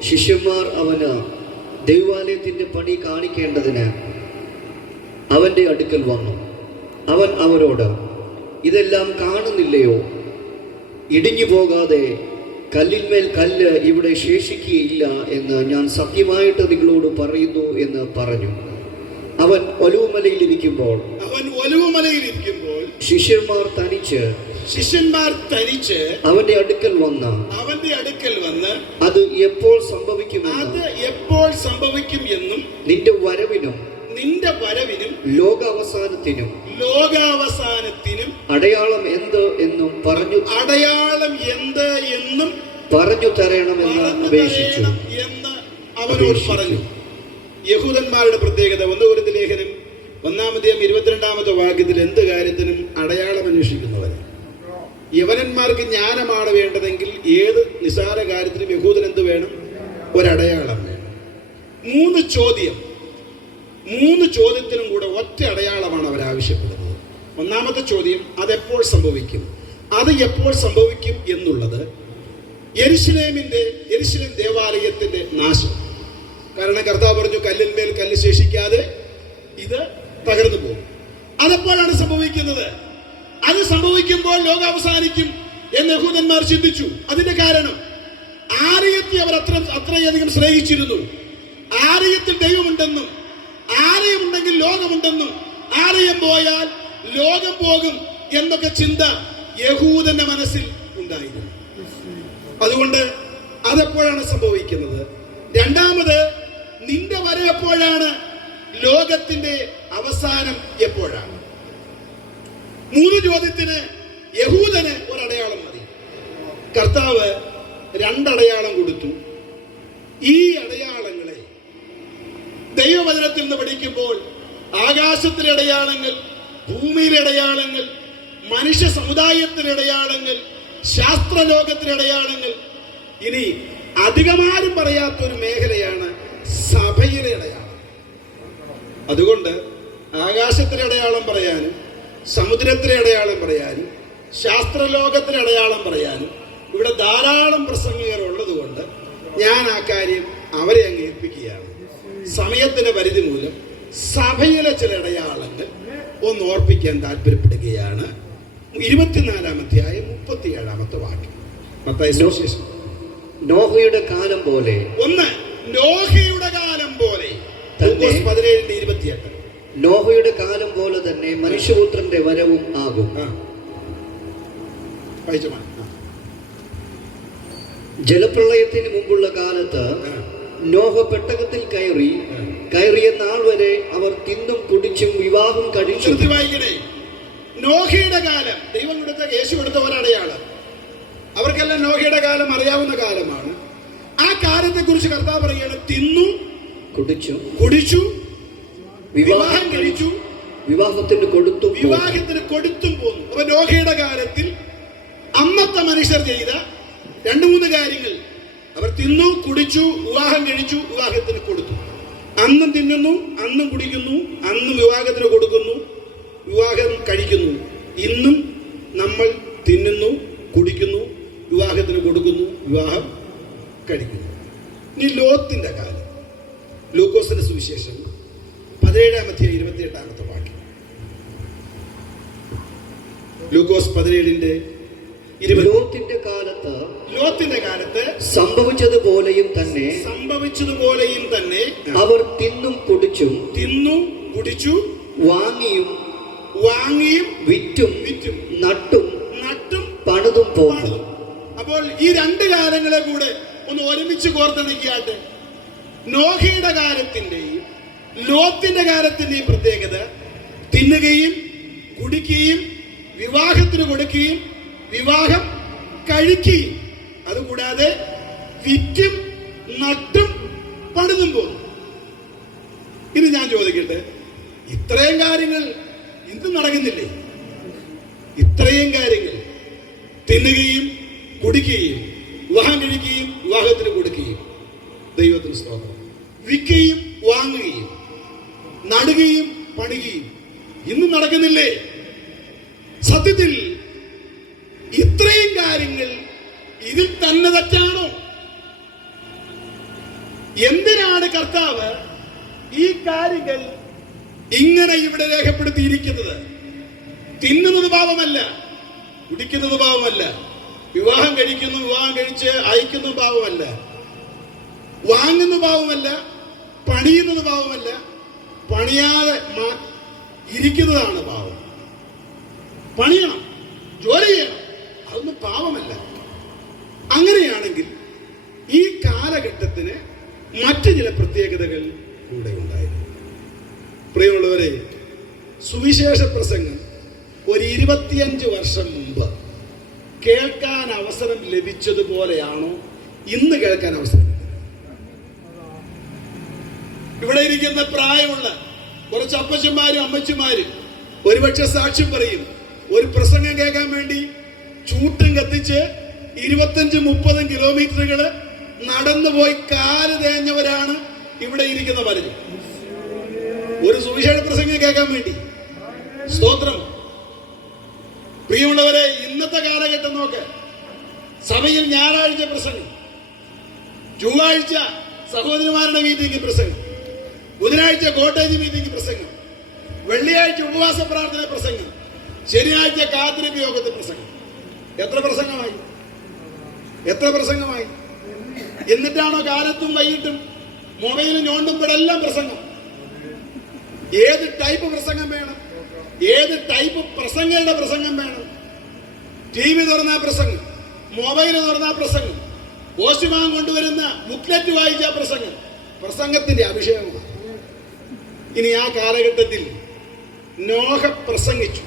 ശിഷ്യന്മാർ അവന് ദേവാലയത്തിന്റെ പണി കാണിക്കേണ്ടതിന് അവന്റെ അടുക്കൽ വന്നു. അവൻ അവരോട്, ഇതെല്ലാം കാണുന്നില്ലയോ? ഇടിഞ്ഞു പോകാതെ കല്ലിന്മേൽ കല്ല് ഇവിടെ ശേഷിക്കുകയില്ല എന്ന് ഞാൻ സത്യമായിട്ട് നിങ്ങളോട് പറയുന്നു എന്ന് പറഞ്ഞു. അവൻ ഒലിവുമലയിൽ ഇരിക്കുമ്പോൾ ശിഷ്യന്മാർ തനിച്ച് അവന്റെ അടുക്കൽ വന്ന് അത് എപ്പോൾ സംഭവിക്കും എന്നും നിന്റെ വരവിനും ലോകാവസാനത്തിനും അടയാളം എന്ത് എന്നും പറഞ്ഞു തരണമെന്ന് അപേക്ഷിച്ചു എന്ന് അവരോട് പറഞ്ഞു. യഹൂദന്മാരുടെ പ്രത്യേകത 1 കൊരിന്ത്യർ ലേഖനം 1-ാം അധ്യായം 22-ാമത്തെ വാക്യത്തിൽ എന്ത് കാര്യത്തിനും അടയാളം അന്വേഷിക്കുന്നവരെ. യവനന്മാർക്ക് ജ്ഞാനമാണ് വേണ്ടതെങ്കിൽ ഏത് നിസാര കാര്യത്തിനും യഹൂദൻ എന്ത് വേണം? ഒരടയാളം വേണം. 3 ചോദ്യത്തിനും കൂടെ ഒറ്റ അടയാളമാണ് അവർ ആവശ്യപ്പെടുന്നത്. 1-ാമത്തെ ചോദ്യം, അതെപ്പോൾ സംഭവിക്കും? അത് എപ്പോൾ സംഭവിക്കും എന്നുള്ളത് യെരുശലേം ദേവാലയത്തിന്റെ നാശം. കാരണം കർത്താവ് പറഞ്ഞു, കല്ലിന്മേൽ കല്ല് ശേഷിക്കാതെ ഇത് തകർന്നു പോകും. അതെപ്പോഴാണ് സംഭവിക്കുന്നത്? അത് സംഭവിക്കുമ്പോൾ ലോകം അവസാനിക്കും എന്ന് യഹൂദന്മാർ ചിന്തിച്ചു. അതിന്റെ കാരണം ആലയത്തെ അവർ അത്രയധികം സ്നേഹിച്ചിരുന്നു. ആലയത്തിൽ ദൈവമുണ്ടെന്നും ആലയമുണ്ടെങ്കിൽ ലോകമുണ്ടെന്നും ആലയം പോയാൽ ലോകം പോകും എന്നൊക്കെ ചിന്ത യഹൂദന്റെ മനസ്സിൽ ഉണ്ടായിരുന്നു. അതുകൊണ്ട് അതെപ്പോഴാണ് സംഭവിക്കുന്നത്? രണ്ടാമത്, നിന്റെ വരവ് എപ്പോഴാണ്? ലോകത്തിന്റെ അവസാനം എപ്പോഴാണ്? 3 ചോദ്യത്തിന് യഹൂദന് ഒരടയാളം മതി. കർത്താവ് 2 അടയാളം കൊടുത്തു. ഈ അടയാളങ്ങളെ ദൈവവചനത്തിൽ നിന്ന് പഠിക്കുമ്പോൾ ആകാശത്തിലെ അടയാളങ്ങൾ, ഭൂമിയിലെ അടയാളങ്ങൾ, മനുഷ്യ സമുദായത്തിലെ അടയാളങ്ങൾ, ശാസ്ത്രലോകത്തിലെ അടയാളങ്ങൾ, ഇനി അധികമാരും പറയാത്തൊരു മേഖലയാണ് സഭയിലെ അടയാളം. അതുകൊണ്ട് ആകാശത്തിലെ അടയാളം പറയാനും സമുദ്രത്തിലെ അടയാളം പറയാനും ശാസ്ത്രലോകത്തിലെ അടയാളം പറയാനും ഇവിടെ ധാരാളം പ്രസംഗികർ ഉള്ളതുകൊണ്ട് ഞാൻ ആ കാര്യം അവരെ അങ്ങ് ഏൽപ്പിക്കുകയാണ്. സമയത്തിന്റെ പരിധി മൂലം സഭയിലെ ചില അടയാളങ്ങൾ ഒന്ന് ഓർപ്പിക്കാൻ താല്പര്യപ്പെടുകയാണ്. 24-ാം അധ്യായം 37-ാമത്തെ വാക്യം മത്തായി സുവിശേഷം. നോഹയുടെ കാലം പോലെ, നോഹയുടെ കാലം പോലെ 17:28. നോഹയുടെ കാലം പോലെ തന്നെ മനുഷ്യപുത്രന്റെ വരവും ആകും. ജലപ്രളയത്തിന് മുമ്പുള്ള കാലത്ത് നോഹ പെട്ടകത്തിൽ കയറിയ നാൾ വരെ അവർ തിന്നും കുടിച്ചും വിവാഹം കഴിച്ചു. നോഹയുടെ കാലം ദൈവം കൊടുത്ത, യേശു കൊടുത്ത ഒരടയാളം. അവർക്കെല്ലാം നോഹയുടെ കാലം അറിയാവുന്ന കാലമാണ്. ആ കാലത്തെ കുറിച്ച് കർത്താവ് പറയുകയാണ്, തിന്നു കുടിച്ചു വിവാഹം കഴിച്ചു, വിവാഹത്തിന് കൊടുത്തും പോന്നു. അപ്പൊ നോഹയുടെ കാലത്തിൽ അന്നത്തെ മനുഷ്യർ ചെയ്ത 2-3 കാര്യങ്ങൾ. അവർ തിന്നു കുടിച്ചു, വിവാഹം കഴിച്ചു, വിവാഹത്തിന് കൊടുത്തു. അന്നും തിന്നുന്നു, അന്നും കുടിക്കുന്നു, അന്നും വിവാഹത്തിന് കൊടുക്കുന്നു, വിവാഹം കഴിക്കുന്നു. ഇന്നും നമ്മൾ തിന്നുന്നു, കുടിക്കുന്നു, വിവാഹത്തിന് കൊടുക്കുന്നു, വിവാഹം കഴിക്കുന്നു. ഇനി ലോത്തിന്റെ കാലം. ലൂക്കോസിന്റെ സുവിശേഷം 17-28 വാക്യം. ലൂക്കോസ് 17:20. ലോത്തിന്റെ കാലത്ത് സംഭവിച്ചതുപോലെയും തന്നെ അവർ തിന്നും കുടിച്ചു വാങ്ങിയും വിറ്റും നട്ടും പണിതും പോന്നു. അപ്പോൾ ഈ രണ്ട് കാലങ്ങളെ കൂടെ ഒന്ന് ഒരുമിച്ച് കോർത്തിണക്കിയാട്ടെ. നോഹയുടെ കാലത്തിന്റെയും ലോത്തിന്റെ കാലത്തിന്റെയും പ്രത്യേകത തിന്നുകയും കുടിക്കുകയും വിവാഹത്തിന് കൊടുക്കുകയും വിവാഹം കഴിക്കുകയും, അതുകൂടാതെ വിറ്റും നട്ടും പണിതും പോകുന്നു. ഇനി ഞാൻ ചോദിക്കട്ടെ, ഇത്രയും കാര്യങ്ങൾ ഇന്ന് നടക്കുന്നില്ലേ? ഇത്രയും കാര്യങ്ങൾ തിന്നുകയും കുടിക്കുകയും വിവാഹം കഴിക്കുകയും വിവാഹത്തിന് കൊടുക്കുകയും, ദൈവത്തിന് സ്തോത്രം, വിൽക്കുകയും വാങ്ങുകയും നടുകയും പണിയുകയും ഇന്നും നടക്കുന്നില്ലേ? സത്യത്തിൽ ഇത്രയും കാര്യങ്ങൾ ഇതിൽ തന്നെ തെറ്റാണോ? എന്തിനാണ് കർത്താവ് ഈ കാര്യങ്ങൾ ഇങ്ങനെ ഇവിടെ രേഖപ്പെടുത്തിയിരിക്കുന്നത്? തിന്നുന്നത് പാപമല്ല, കുടിക്കുന്നത് പാപമല്ല, വിവാഹം കഴിച്ച് അയക്കുന്നത് പാപമല്ല, വാങ്ങുന്ന പാപമല്ല, പണിയുന്നത് പാപമല്ല, പണിയാതെ ഇരിക്കുന്നതാണ് പാപം. പണിയണം, ജോലി ചെയ്യണം, അതൊന്നും പാപമല്ല. അങ്ങനെയാണെങ്കിൽ ഈ കാലഘട്ടത്തിന് മറ്റു ചില പ്രത്യേകതകൾ കൂടെ ഉണ്ടായിരുന്നു. പ്രിയമുള്ളവരെ, സുവിശേഷ പ്രസംഗം ഒരു 25 വർഷം മുമ്പ് കേൾക്കാൻ അവസരം ലഭിച്ചതുപോലെയാണോ ഇന്ന് കേൾക്കാൻ അവസരം? ഇവിടെ ഇരിക്കുന്ന പ്രായമുള്ള കുറച്ച് അപ്പച്ചന്മാരും അമ്മച്ചിമാരും ഒരുപക്ഷെ സാക്ഷ്യം പറയും. ഒരു പ്രസംഗം കേൾക്കാൻ വേണ്ടി ചൂട്ടും കത്തിച്ച് 25-30 കിലോമീറ്ററുകൾ നടന്നുപോയി കാല് തേഞ്ഞവരാണ് ഇവിടെ ഇരിക്കുന്ന പലരും. ഒരു സുവിശേഷ പ്രസംഗം കേൾക്കാൻ വേണ്ടി. സ്തോത്രം. പ്രിയമുള്ളവരെ, ഇന്നത്തെ കാലഘട്ടം നോക്ക്. സഭയിൽ ഞായറാഴ്ച പ്രസംഗം, ചൊവ്വാഴ്ച സഹോദരിമാരുടെ മീറ്റിംഗ് പ്രസംഗം, ബുധനാഴ്ച കോട്ടേജ് മീറ്റിംഗ് പ്രസംഗം, വെള്ളിയാഴ്ച ഉപവാസ പ്രാർത്ഥന പ്രസംഗം, ശനിയാഴ്ച കാത്തിരിപ്പ് യോഗത്തിൽ പ്രസംഗം. എത്ര പ്രസംഗമായി? എന്നിട്ടാണോ കാലത്തും വൈകിട്ടും മൊബൈലും ഞോണ്ടുമ്പോഴെല്ലാം പ്രസംഗം? ഏത് ടൈപ്പ് പ്രസംഗം വേണം? ഏത് ടൈപ്പ് പ്രസംഗങ്ങളുടെ പ്രസംഗം വേണം? TV തുറന്നാ പ്രസംഗം, മൊബൈൽ തുറന്നാ പ്രസംഗം, പോസ്റ്റ്മാൻ കൊണ്ടുവരുന്ന ബുക്ക്ലെറ്റ് വായിച്ച പ്രസംഗം. പ്രസംഗത്തിന്റെ അഭിഷേകമാണ്. ഇനി ആ കാലഘട്ടത്തിൽ നോഹ പ്രസംഗിച്ചു,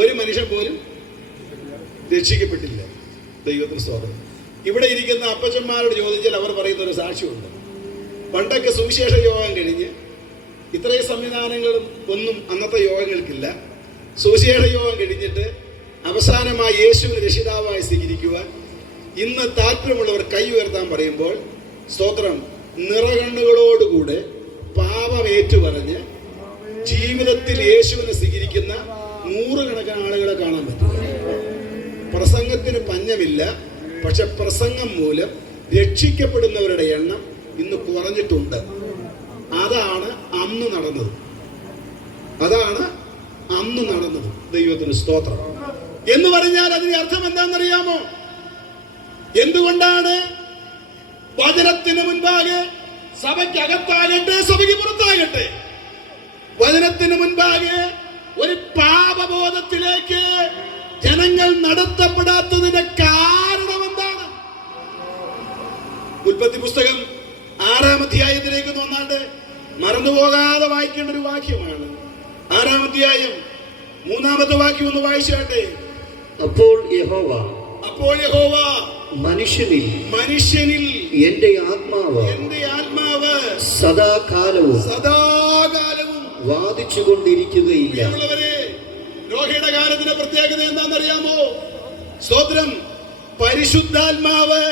ഒരു മനുഷ്യൻ പോലും രക്ഷിക്കപ്പെട്ടില്ല. ദൈവത്തിന് സ്തോത്രം. ഇവിടെ ഇരിക്കുന്ന അപ്പച്ചന്മാരോട് ചോദിച്ചാൽ അവർ പറയുന്ന ഒരു സാക്ഷ്യമുണ്ട്. പണ്ടൊക്കെ സുവിശേഷ യോഗം കഴിഞ്ഞ് ഇത്രയും സംവിധാനങ്ങളും ഒന്നും അന്നത്തെ യോഗങ്ങൾക്കില്ല. സുവിശേഷ യോഗം കഴിഞ്ഞിട്ട് അവസാനമായി യേശുവിനെ രക്ഷിതാവായി സ്വീകരിക്കുവാൻ ഇന്ന് താല്പര്യമുള്ളവർ കൈ ഉയർത്താൻ പറയുമ്പോൾ, സ്തോത്രം, നിറകണ്ണുകളോടുകൂടെ പാപം ഏറ്റുപറഞ്ഞ് ജീവിതത്തിൽ യേശുവിനെ സ്വീകരിക്കുന്ന 100 കണക്കിന് ആളുകളെ കാണാൻ പറ്റും. പ്രസംഗത്തിന് പഞ്ഞമില്ല, പക്ഷെ പ്രസംഗം മൂലം രക്ഷിക്കപ്പെടുന്നവരുടെ എണ്ണം ഇന്ന് കുറഞ്ഞിട്ടുണ്ട്. അതാണ് അന്ന് നടന്നത്. ദൈവത്തിന് സ്തോത്രം. എന്ന് പറഞ്ഞാൽ അതിന്റെ അർത്ഥം എന്താണെന്നറിയാമോ? എന്തുകൊണ്ടാണ് വചനത്തിന് മുൻപാകെ സഭയ്ക്കകത്താകട്ടെ സഭയ്ക്ക് പുറത്താകട്ടെ വചനത്തിന് മുൻപാകെ ഒരു പാപബോധത്തിലേക്ക് ജനങ്ങൾ നടത്തപ്പെടാത്തതിന്റെ കാരണം എന്താണ്? ഉൽപ്പത്തി പുസ്തകം 6-ാം അധ്യായത്തിലേക്ക് വന്നാണ്ട് മറന്നുപോകാതെ വായിക്കേണ്ട ഒരു വാക്യമാണ്. 6-ാം അധ്യായം 3-ാമത്തെ വാക്യം ഒന്ന് വായിച്ചാട്ടെ. അപ്പോൾ യഹോവ മനുഷ്യനിൽ എന്റെ ആത്മാവ് സദാകാലവും വാദിച്ചുകൊണ്ടിരിക്കുകയില്ല. നോഹയുടെ കാലത്തിന്റെ പ്രത്യേകത എന്താണെന്നറിയാമോ? സ്തോത്രം, പരിശുദ്ധാത്മാവ്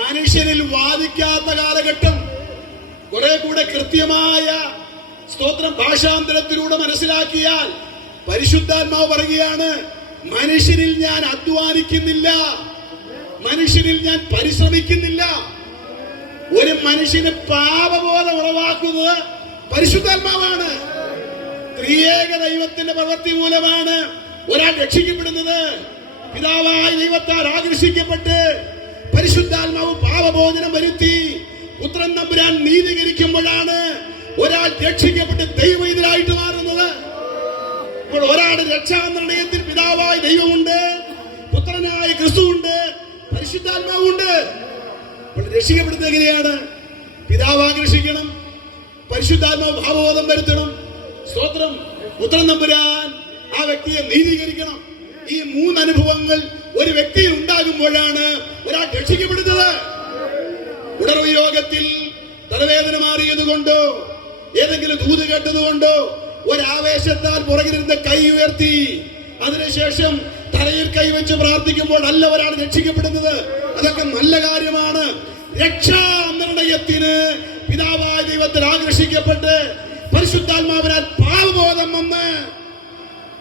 മനുഷ്യനിൽ വാദിക്കാത്ത കാലഘട്ടം. കുറെ കൂടെ കൃത്യമായ സ്തോത്രം ഭാഷാന്തരത്തിലൂടെ മനസ്സിലാക്കിയാൽ പരിശുദ്ധാത്മാവ് പറയുകയാണ്, മനുഷ്യനിൽ ഞാൻ അധ്വാനിക്കുന്നില്ല, മനുഷ്യനിൽ ഞാൻ പരിശ്രമിക്കുന്നില്ല. ഒരു മനുഷ്യന് പാപബോധം ഉളവാക്കുന്നത് പരിശുദ്ധാത്മാവാണ്. ത്രിയേക ദൈവത്തിന്റെ പ്രവൃത്തി മൂലമാണ് ഒരാൾ രക്ഷിക്കപ്പെടുന്നത്. പിതാവായ ദൈവത്താൽ ആകർഷിക്കപ്പെട്ട് പരിശുദ്ധാത്മാവ് പാപബോധനം വരുത്തി പുത്രൻ തമ്പുരാൻ നീതീകരിക്കുമ്പോഴാണ് ഒരാൾ രക്ഷിക്കപ്പെട്ട് ദൈവത്തിലായിട്ട് മാറുന്നത്. അപ്പോൾ ഒരാളുടെ രക്ഷാനിർണയത്തിൽ പിതാവായ ദൈവമുണ്ട്, പുത്രനായ ക്രിസ്തുവുണ്ട്, പരിശുദ്ധാത്മാവുണ്ട്. അപ്പോൾ രക്ഷിക്കപ്പെടുന്നത് എങ്ങനെയാണ്? പിതാവ് ആകർഷിക്കണം, പരിശുദ്ധാത്മാവ് ഭാവബോധം വരുത്തണം, സ്തോത്രം, പുത്രൻ തമ്പുരാൻ ആ വ്യക്തിയെ നീതീകരിക്കണം. ഈ മൂന്ന് അനുഭവങ്ങൾ ഒരു വ്യക്തിയിൽ ഉണ്ടാകുമ്പോഴാണ് ഒരാൾ രക്ഷിക്കപ്പെടുന്നത്. ഉണർവ് യോഗത്തിൽ തലവേദന മാറിയത് കൊണ്ടോ ഏതെങ്കിലും ദൂത് കേട്ടതുകൊണ്ടോ ഒരാവേശത്താൽ പുറകിലിരുന്ന് കൈ ഉയർത്തി അതിനുശേഷം തലയിൽ കൈവച്ച് പ്രാർത്ഥിക്കുമ്പോൾ അല്ല ഒരാൾ രക്ഷിക്കപ്പെടുന്നത്. അതൊക്കെ നല്ല കാര്യമാണ്. രക്ഷാ നിർണയത്തിന് പിതാവായ ദൈവത്തിൽ ആകർഷിക്കപ്പെട്ട് പരിശുദ്ധാത്മാവിനാൽ പാപബോധം വന്ന്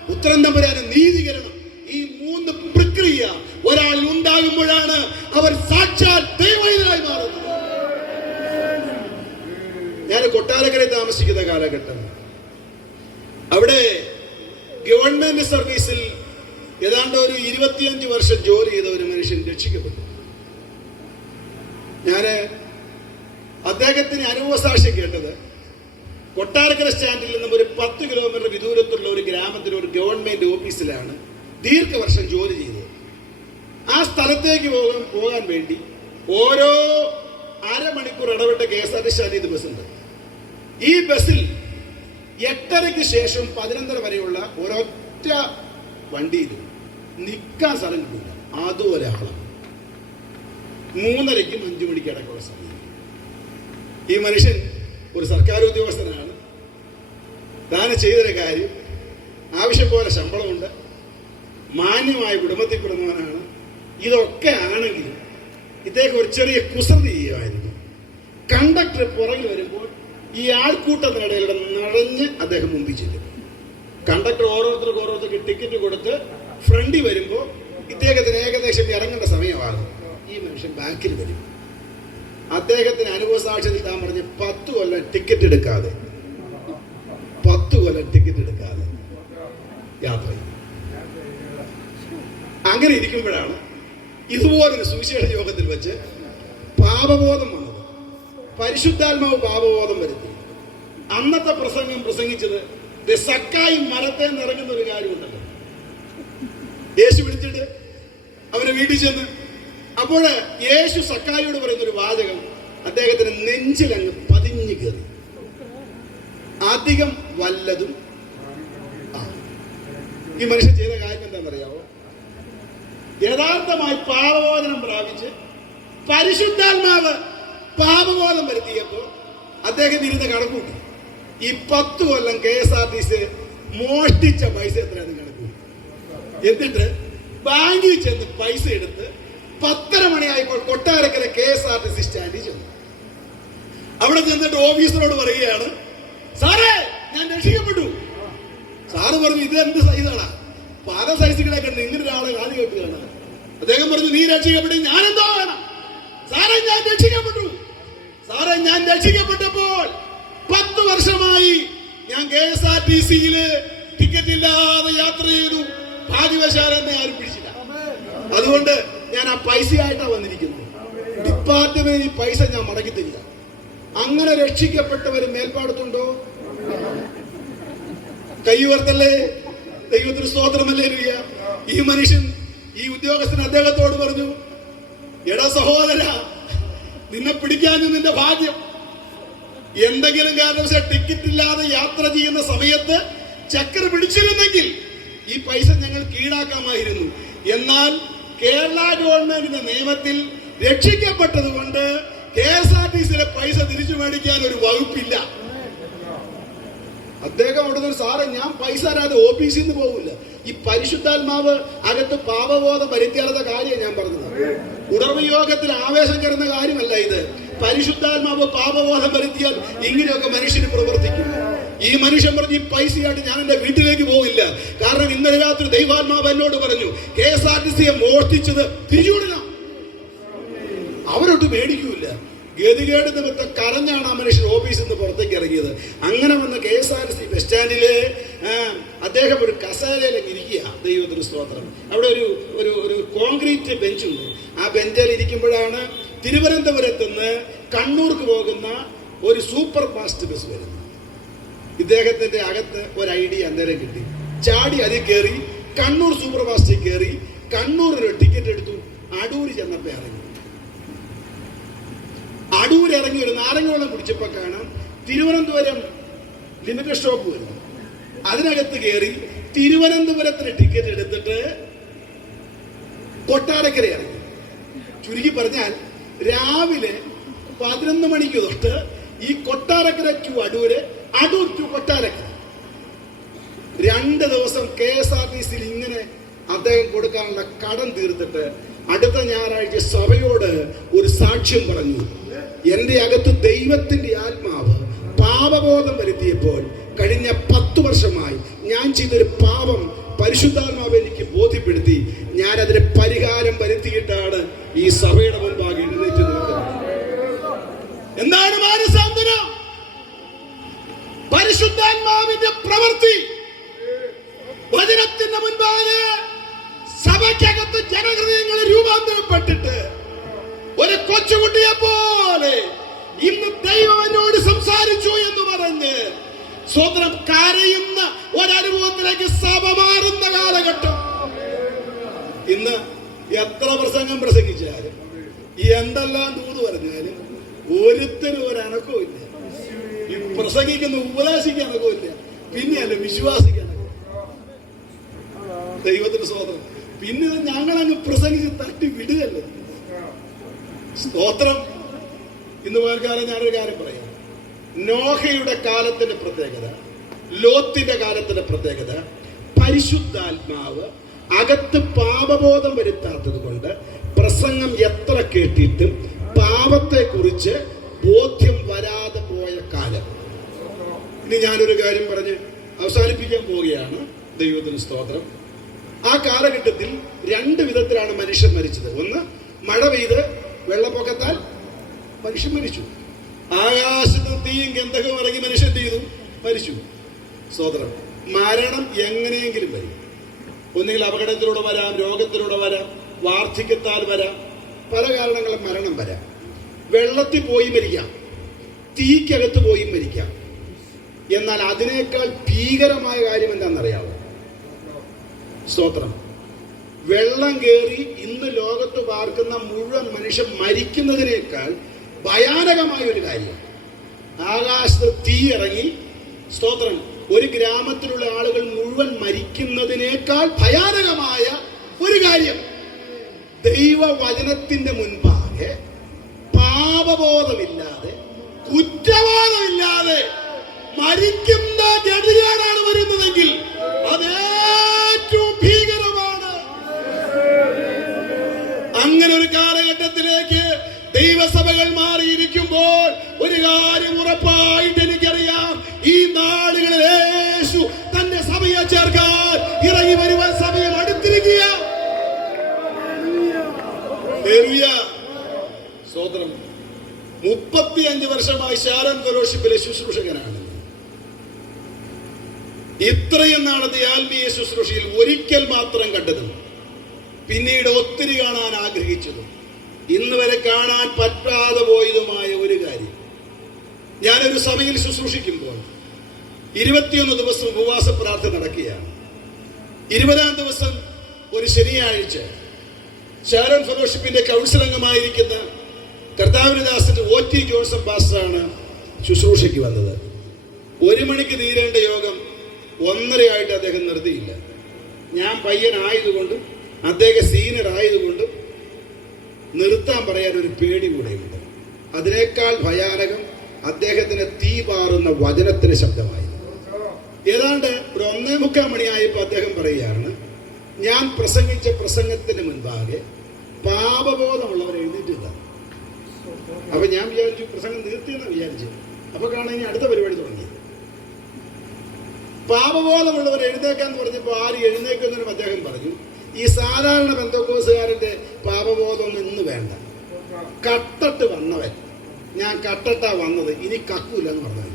പുത്രൻ തമ്പുരാനെ നീതീകരണം, ഈ മൂന്ന് പ്രക്രിയ ഒരാളിൽ ഉണ്ടാകുമ്പോഴാണ് അവർ സാക്ഷാൽ ദൈവമായി മാറുന്നത്. ഞാൻ കൊട്ടാരക്കരയിൽ താമസിക്കുന്ന കാലഘട്ടം, അവിടെ ഗവൺമെന്റ് സർവീസിൽ ഏതാണ്ട് ഒരു 25 വർഷം ജോലി ചെയ്ത ഒരു മനുഷ്യൻ രക്ഷിക്കപ്പെട്ടു. ഞാന് അദ്ദേഹത്തിന് അനുഭവസാക്ഷ്യം കേട്ടത് കൊട്ടാരക്കര സ്റ്റാൻഡിൽ നിന്നും ഒരു 10 കിലോമീറ്റർ വിദൂരത്തുള്ള ഒരു ഗ്രാമത്തിലെ ഒരു ഗവൺമെന്റ് ഓഫീസിലാണ് ദീർഘവർഷം ജോലി ചെയ്തത്. ആ സ്ഥലത്തേക്ക് പോകാൻ വേണ്ടി ഓരോ അരമണിക്കൂർ ഇടവിട്ട KSRTC ബസ്സുണ്ട്. ഈ ബസ്സിൽ 8:30 ശേഷം 11:30 വരെയുള്ള ഒരൊറ്റ വണ്ടിയിൽ നിൽക്കാൻ സ്ഥലം കിട്ടില്ല. അതും ഒരാളാണ്. 3:30ക്കും 5 മണിക്ക് ഇടയ്ക്കുള്ള സമയം. ഈ മനുഷ്യൻ ഒരു സർക്കാർ ഉദ്യോഗസ്ഥനാണ്. താൻ ചെയ്തൊരു കാര്യം, ആവശ്യം പോലെ ശമ്പളമുണ്ട്, മാന്യമായ കുടുംബത്തിൽ പിറന്നവനാണ്. ഇതൊക്കെ ആണെങ്കിലും ഇദ്ദേഹം ഒരു ചെറിയ കുസൃതി ചെയ്യുമായിരുന്നു. കണ്ടക്ടർ പുറകിൽ വരുമ്പോൾ ഈ ആൾക്കൂട്ടത്തിനിടയിലൂടെ നടഞ്ഞ് അദ്ദേഹം മുമ്പിൽ ചെല്ലും. കണ്ടക്ടർ ഓരോരുത്തർക്ക് ടിക്കറ്റ് കൊടുത്ത് ഫ്രണ്ടിൽ വരുമ്പോൾ ഇദ്ദേഹത്തിന് ഏകദേശം ഇറങ്ങേണ്ട സമയമാകും. ഈ മനുഷ്യൻ ബാക്കിൽ വരും. അദ്ദേഹത്തിന് അനുഭവസാക്ഷ്യത്തിൽ താൻ പറഞ്ഞ് 10 കൊല്ലം ടിക്കറ്റ് എടുക്കാതെ യാത്ര ചെയ്യും. അങ്ങനെ ഇരിക്കുമ്പോഴാണ് ഇതുപോലൊരു സുവിശേഷ യോഗത്തിൽ വെച്ച് പാപബോധം വന്നത്. പരിശുദ്ധാത്മാവ് പാപബോധം വരുത്തി. അന്നത്തെ പ്രസംഗിച്ചത് സക്കായി മരത്തെ നിറങ്ങുന്ന ഒരു കാര്യമുണ്ടല്ലോ. യേശു വിളിച്ചിട്ട് അവരെ വീട്ടിൽ ചെന്ന്, അപ്പോൾ യേശു സക്കായിയോട് പറയുന്ന ഒരു വാചകം അദ്ദേഹത്തിന് നെഞ്ചിലങ്ങ് പതിഞ്ഞു കയറി. അധികം വല്ലതും ഈ മനുഷ്യൻ ചെയ്ത കാര്യം എന്താണെന്നറിയാവോ? യഥാർത്ഥമായി പാപബോധനം പ്രാപിച്ച് പരിശുദ്ധാത്മാവ് പാപബോധം വരുത്തിയപ്പോൾ അദ്ദേഹം ഇരുന്ന് കണക്കൂട്ടി. ഈ 10 കൊല്ലം KSRTC മോഷ്ടിച്ച പൈസ എത്രയാണെന്ന് കണക്കൂട്ടി. എന്നിട്ട് ബാങ്കിൽ ചെന്ന് പൈസ എടുത്ത് 10:30 മണിയായപ്പോൾ കൊട്ടാരക്കര KSRTC സ്റ്റാൻഡിൽ ചെന്നു. അവിടെ ചെന്നിട്ട് ഓഫീസറോട് പറയുകയാണ്, സാറേ ഞാൻ രക്ഷിക്കപ്പെട്ടു. സാറ് പറഞ്ഞു, ഇത് എന്ത് സൈസാണ്? പല സൈസുകളെ കണ്ട് ഇങ്ങനെ ഒരാളെ ആദ്യം കേട്ടുകയാണ്. അദ്ദേഹം പറഞ്ഞു, നീ രക്ഷിക്കപ്പെട്ടു, ഞാൻ എന്തോ വേണം? സാറേ ഞാൻ രക്ഷിക്കപ്പെട്ടു. സാറേ ഞാൻ രക്ഷിക്കപ്പെട്ടപ്പോൾ 10 വർഷമായി ഞാൻ KSRTC ടിക്കറ്റ് ഇല്ലാതെ യാത്ര ചെയ്തു. ഭാഗ്യവശാൽ എന്നെ ആരും പിടിച്ചില്ല. അതുകൊണ്ട് ഞാൻ ആ പൈസയായിട്ടാണ് വന്നിരിക്കുന്നത്. ഡിപ്പാർട്ട്മെന്റ് ഈ പൈസ ഞാൻ മടക്കി തരിക. അങ്ങനെ രക്ഷിക്കപ്പെട്ടവര് മേൽപ്പാടത്തുണ്ടോ? കൈയുയർത്തല്ലേ, ദൈവത്തിന് സ്തോത്രമല്ലേ. ഈ മനുഷ്യൻ, ഈ ഉദ്യോഗസ്ഥൻ അദ്ദേഹത്തോട് പറഞ്ഞു, എടാ സഹോദര, നിന്നെ പിടിക്കാൻ നിന്റെ ഭാഗ്യം. എന്തെങ്കിലും കാരണവശാൽ ടിക്കറ്റ് ഇല്ലാതെ യാത്ര ചെയ്യുന്ന സമയത്ത് ചക്കര പിടിച്ചിരുന്നെങ്കിൽ ഈ പൈസ ഞങ്ങൾ കീഴാക്കാമായിരുന്നു. എന്നാൽ കേരള ഗവൺമെന്റിന്റെ നിയമത്തിൽ രക്ഷിക്കപ്പെട്ടത് കൊണ്ട് KSRTC പൈസ തിരിച്ചു മേടിക്കാൻ ഒരു വകുപ്പില്ല. അദ്ദേഹം അവിടുന്ന്, സാറേ ഞാൻ പൈസ തരാതെ ഓഫീസിൽ നിന്ന് പോകില്ല. ഈ പരിശുദ്ധാത്മാവ് അകത്ത് പാപബോധം വരുത്തിയാലത്തെ കാര്യം ഞാൻ പറഞ്ഞത്. ഉണർവ് യോഗത്തിൽ ആവേശം കയറുന്ന കാര്യമല്ല ഇത്. പരിശുദ്ധാത്മാവ് പാപബോധം വരുത്തിയാൽ ഇങ്ങനെയൊക്കെ മനുഷ്യന് പ്രവർത്തിക്കും. ഈ മനുഷ്യൻ പറഞ്ഞു, ഈ പൈസയായിട്ട് ഞാൻ എന്റെ വീട്ടിലേക്ക് പോകില്ല. കാരണം ഇന്നലെ രാത്രി ദൈവാത്മാവ് എന്നോട് പറഞ്ഞു, KSRTC മോഷ്ടിച്ചത് തിരിച്ചു കൊടുക്കണം. അവരൊട്ട് മേടിക്കൂല. ഗതികേട് നിമിത്തം കരഞ്ഞാണ് ആ മനുഷ്യൻ ഓഫീസിൽ നിന്ന് പുറത്തേക്ക് ഇറങ്ങിയത്. അങ്ങനെ വന്ന് KSRTC ബസ് സ്റ്റാൻഡില് അദ്ദേഹം ഒരു കസേരയിലേക്ക് ഇരിക്കുക. ദൈവത്തിന് സ്തോത്രം. അവിടെ ഒരു കോൺക്രീറ്റ് ബെഞ്ചുണ്ട്. ആ ബെഞ്ചിൽ ഇരിക്കുമ്പോഴാണ് തിരുവനന്തപുരത്ത് നിന്ന് കണ്ണൂർക്ക് പോകുന്ന ഒരു സൂപ്പർ ഫാസ്റ്റ് ബസ് വരുന്നത്. ഇദ്ദേഹത്തിന്റെ അകത്ത് ഒരു ഐഡിയ അന്നേരം കിട്ടി. ചാടി അതിൽ കയറി കണ്ണൂർ സൂപ്പർ ഫാസ്റ്റിൽ കയറി കണ്ണൂരിൽ ടിക്കറ്റ് എടുത്തു. അടൂര് ചെന്നപ്പോ ഇറങ്ങി. അടൂർ ഇറങ്ങി ഒരു നാരങ്ങ വെള്ളം കുടിച്ചപ്പോ കാണാം തിരുവനന്തപുരം ലിമിറ്റഡ് സ്റ്റോപ്പ് വരുന്നു. അതിനകത്ത് കയറി തിരുവനന്തപുരത്തിന് ടിക്കറ്റ് എടുത്തിട്ട് കൊട്ടാരക്കര ഇറങ്ങി. ചുരുക്കി പറഞ്ഞാൽ രാവിലെ 11 മണിക്ക് തൊട്ട് ഈ കൊട്ടാരക്കര ടു അടൂര്, അടൂർ ടു കൊട്ടാരക്കര 2 ദിവസം KSRTC ഇങ്ങനെ അദ്ദേഹം കൊടുക്കാനുള്ള കടം തീർത്തിട്ട് അടുത്ത ഞായറാഴ്ച സഭയോട് ഒരു സാക്ഷ്യം പറഞ്ഞു. എന്റെ അകത്ത് ദൈവത്തിന്റെ ആത്മാവ് പാപബോധം വരുത്തിയപ്പോൾ കഴിഞ്ഞ 10 വർഷമായി ഞാൻ ചെയ്തൊരു പാപം പരിശുദ്ധാത്മാവ് എനിക്ക് ബോധ്യപ്പെടുത്തി. ഞാൻ അതിന് പരിഹാരം വരുത്തിയിട്ടാണ് ഈ സഭയുടെ മുൻപാകെ എഴുന്നേറ്റ് നിൽക്കുന്നത്. എന്താണ് മാനസാന്തരം? പരിശുദ്ധാത്മാവിന്റെ പ്രവൃത്തി. വചനത്തിന്റെ മുൻപാകെ സഭയ്ക്കകത്ത് ജനഹൃദയങ്ങൾ രൂപാന്തരപ്പെട്ടിട്ട് ഒരു കൊച്ചുകുട്ടിയെ പോലെ ഇന്ന് ദൈവം എന്നോട് സംസാരിച്ചു എന്ന് പറഞ്ഞ് സ്വന്തം കരയുന്ന ഒരനുഭവത്തിലേക്ക് സഭ മാറുന്ന കാലഘട്ടം. ഇന്ന് എത്ര പ്രസംഗം പ്രസംഗിച്ചാലും എന്തെല്ലാം ദൂത് പറഞ്ഞാലും ഒരുത്തരും ഒരു അനക്കവും ഇല്ല. ഈ പ്രസംഗിക്കുന്ന ഉപദേശിക്കാൻ അനക്കവും ഇല്ല. പിന്നെയല്ല വിശ്വാസിക്കാൻ ദൈവത്തിന് സ്തോത്രം. പിന്നെ ഞങ്ങളങ്ങ് പ്രസംഗിച്ച് തട്ടി വിടുകയല്ലേ. സ്തോത്രം. ഇന്ന് പോൽക്കാലം ഞാനൊരു കാര്യം പറയാം. നോഹയുടെ കാലത്തിന്റെ പ്രത്യേകത, ലോത്തിന്റെ കാലത്തിന്റെ പ്രത്യേകത, പരിശുദ്ധാത്മാവ് അകത്ത് പാപബോധം വരുത്താത്തത് കൊണ്ട് പ്രസംഗം എത്ര കേട്ടിട്ടും പാപത്തെ കുറിച്ച് ബോധ്യം വരാതെ പോയ കാലം. ഇനി ഞാനൊരു കാര്യം പറഞ്ഞ് അവസാനിപ്പിക്കാൻ പോവുകയാണ്. ദൈവത്തിന് സ്തോത്രം. ആ കാലഘട്ടത്തിൽ 2 വിധത്തിലാണ് മനുഷ്യൻ മരിച്ചത്. ഒന്ന്, മഴ പെയ്ത് വെള്ളപ്പൊക്കത്താൽ മനുഷ്യൻ മരിച്ചു. ആകാശത്ത് തീയും ഗന്ധകവും ഇറങ്ങി മനുഷ്യൻ ചെയ്തു മരിച്ചു. സ്തോത്രം. മരണം എങ്ങനെയെങ്കിലും വരും. ഒന്നുകിൽ അപകടത്തിലൂടെ വരാം, രോഗത്തിലൂടെ വരാം, വാർദ്ധക്യത്താൽ വരാം, പല കാരണങ്ങളും മരണം വരാം. വെള്ളത്തിൽ പോയി മരിക്കാം, തീക്കകത്ത് പോയി മരിക്കാം. എന്നാൽ അതിനേക്കാൾ ഭീകരമായ കാര്യം എന്താണെന്നറിയാമോ? സ്തോത്രം. വെള്ളം കയറി ഇന്ന് ലോകത്ത് പാർക്കുന്ന മുഴുവൻ മനുഷ്യൻ മരിക്കുന്നതിനേക്കാൾ ഭയാനകമായ ഒരു കാര്യം ആകാശത്ത് തീ ഇറങ്ങി, സ്തോത്രം, ഒരു ഗ്രാമത്തിലുള്ള ആളുകൾ മുഴുവൻ മരിക്കുന്നതിനേക്കാൾ ഭയാനകമായ ഒരു കാര്യം ദൈവവചനത്തിന്റെ മുൻപാകെ പാപബോധമില്ലാതെ കുറ്റബോധമില്ലാതെ മരിക്കുന്ന ഗതികേടാണ് വരുന്നതെങ്കിൽ അതേറ്റവും ഭീകരമാണ്. അങ്ങനെ ഒരു കാലഘട്ടത്തിലേക്ക് ദൈവസഭകൾ മാറിയിരിക്കുമ്പോൾ ഒരു കാര്യം ഉറപ്പായിട്ട് എനിക്കറിയാം. ഈ നാടുകളിൽ യേശു തന്റെ സഭയെ ചേർക്കാൻ ഇറങ്ങി വരുവാൻ സമയം അടുത്തിരിക്കുക. സ്തോത്രം. 35 വർഷമായി ഷാരോൺ ഫെലോഷിപ്പിലെ ശുശ്രൂഷകനാണ്. ഇത്രയും നാളത്തെ ആത്മീയ ശുശ്രൂഷയിൽ ഒരിക്കൽ മാത്രം കണ്ടതും പിന്നീട് ഒത്തിരി കാണാൻ ആഗ്രഹിച്ചതും ഇന്ന് വരെ കാണാൻ പറ്റാതെ പോയതുമായ ഒരു കാര്യം. ഞാനൊരു സഭയിൽ ശുശ്രൂഷിക്കുമ്പോൾ 21 ദിവസം ഉപവാസ പ്രാർത്ഥന നടക്കുകയാണ്. 20-ാം ദിവസം ഒരു ശനിയാഴ്ച ഷാരോൺ ഫെലോഷിപ്പിന്റെ കൗൺസിൽ അംഗമായിരിക്കുന്ന കർത്താവിന്റെ ദാസൻ OT ജോസഫ് പാസ്റ്ററാണ് ശുശ്രൂഷയ്ക്ക് വന്നത്. 1 മണിക്ക് തീരേണ്ട യോഗം 1:30 അദ്ദേഹം നിർത്തിയില്ല. ഞാൻ പയ്യനായതുകൊണ്ടും അദ്ദേഹം സീനിയർ ആയതുകൊണ്ടും നിർത്താൻ പറയാൻ ഒരു പേടി കൂടെയുണ്ട്. അതിനേക്കാൾ ഭയാനകം അദ്ദേഹത്തിന് തീ പാറുന്ന വചനത്തിന് ശബ്ദമായി. ഏതാണ്ട് ഒരു 1:45 മണിയായപ്പോൾ അദ്ദേഹം പറയുകയാണ്, ഞാൻ പ്രസംഗിച്ച പ്രസംഗത്തിന് മുൻപാകെ പാപബോധമുള്ളവർ എഴുന്നേറ്റില്ല. അപ്പൊ ഞാൻ വിചാരിച്ചു പ്രസംഗം തീർത്തിയെന്ന് വിചാരിച്ചു. അപ്പൊ കാണാൻ ഇനി അടുത്ത പരിപാടി തുടങ്ങി. പാപബോധമുള്ളവർ എഴുന്നേക്കാന്ന് പറഞ്ഞപ്പോൾ ആര് എഴുന്നേക്കുന്നതിനും അദ്ദേഹം പറഞ്ഞു, ഈ സാധാരണ പെന്തക്കോസുകാരന്റെ പാപബോധമൊന്നും ഇന്ന് വേണ്ട. കട്ടട്ട് വന്നവൻ ഞാൻ കട്ടട്ടാ വന്നത്, ഇനി കക്കൂല എന്ന് പറഞ്ഞു.